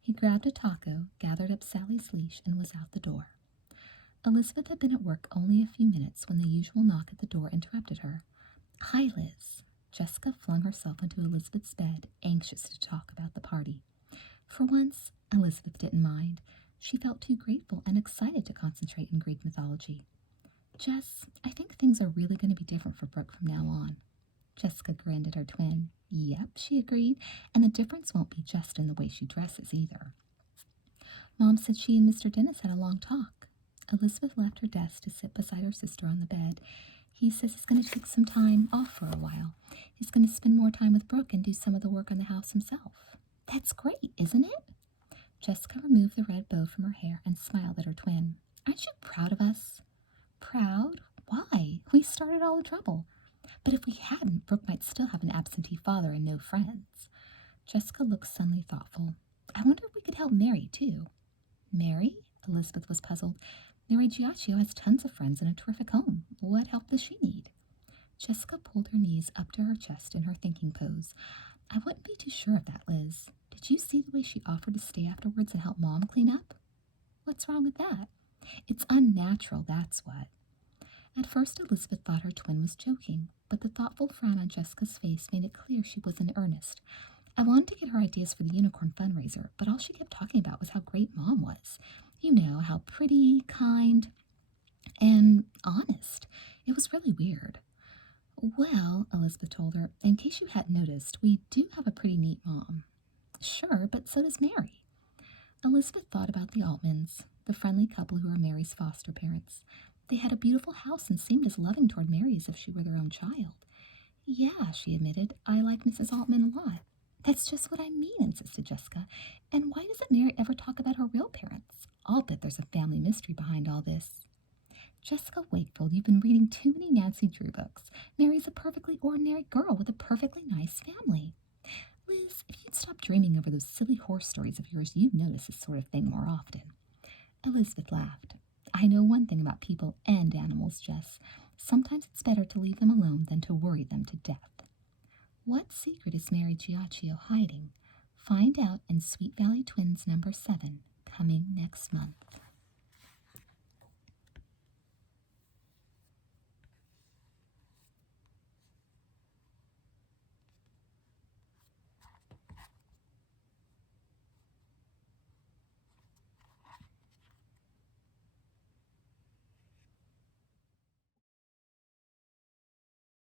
He grabbed a taco, gathered up Sally's leash, and was out the door. Elizabeth had been at work only a few minutes when the usual knock at the door interrupted her. Hi, Liz. Jessica flung herself into Elizabeth's bed, anxious to talk about the party. For once, Elizabeth didn't mind. She felt too grateful and excited to concentrate in Greek mythology. Jess, I think things are really going to be different for Brooke from now on. Jessica grinned at her twin. Yep, she agreed, and the difference won't be just in the way she dresses either. Mom said she and Mr. Dennis had a long talk. Elizabeth left her desk to sit beside her sister on the bed. He says he's going to take some time off for a while. He's going to spend more time with Brooke and do some of the work on the house himself. That's great, isn't it? Jessica removed the red bow from her hair and smiled at her twin. Aren't you proud of us? Proud? Why? We started all the trouble. But if we hadn't, Brooke might still have an absentee father and no friends. Jessica looked suddenly thoughtful. I wonder if we could help Mary, too. Mary? Elizabeth was puzzled. Mary Giacchio has tons of friends and a terrific home. What help does she need? Jessica pulled her knees up to her chest in her thinking pose. I wouldn't be too sure of that, Liz. Did you see the way she offered to stay afterwards and help Mom clean up? What's wrong with that? It's unnatural, that's what. At first, Elizabeth thought her twin was joking, but the thoughtful frown on Jessica's face made it clear she was in earnest. I wanted to get her ideas for the unicorn fundraiser, but all she kept talking about was how great Mom was. You know, how pretty, kind, and honest. It was really weird. Well, Elizabeth told her, in case you hadn't noticed, we do have a pretty neat mom. Sure, but so does Mary. Elizabeth thought about the Altmans, the friendly couple who were Mary's foster parents. They had a beautiful house and seemed as loving toward Mary as if she were their own child. Yeah, she admitted, I like Mrs. Altman a lot. That's just what I mean, insisted Jessica. And why doesn't Mary ever talk about her real parents? I'll bet there's a family mystery behind all this. Jessica Wakefield, you've been reading too many Nancy Drew books. Mary's a perfectly ordinary girl with a perfectly nice family. Liz, if you'd stop dreaming over those silly horse stories of yours, you'd notice this sort of thing more often. Elizabeth laughed. I know one thing about people and animals, Jess. Sometimes it's better to leave them alone than to worry them to death. What secret is Mary Giacchio hiding? Find out in Sweet Valley Twins number 7, coming next month.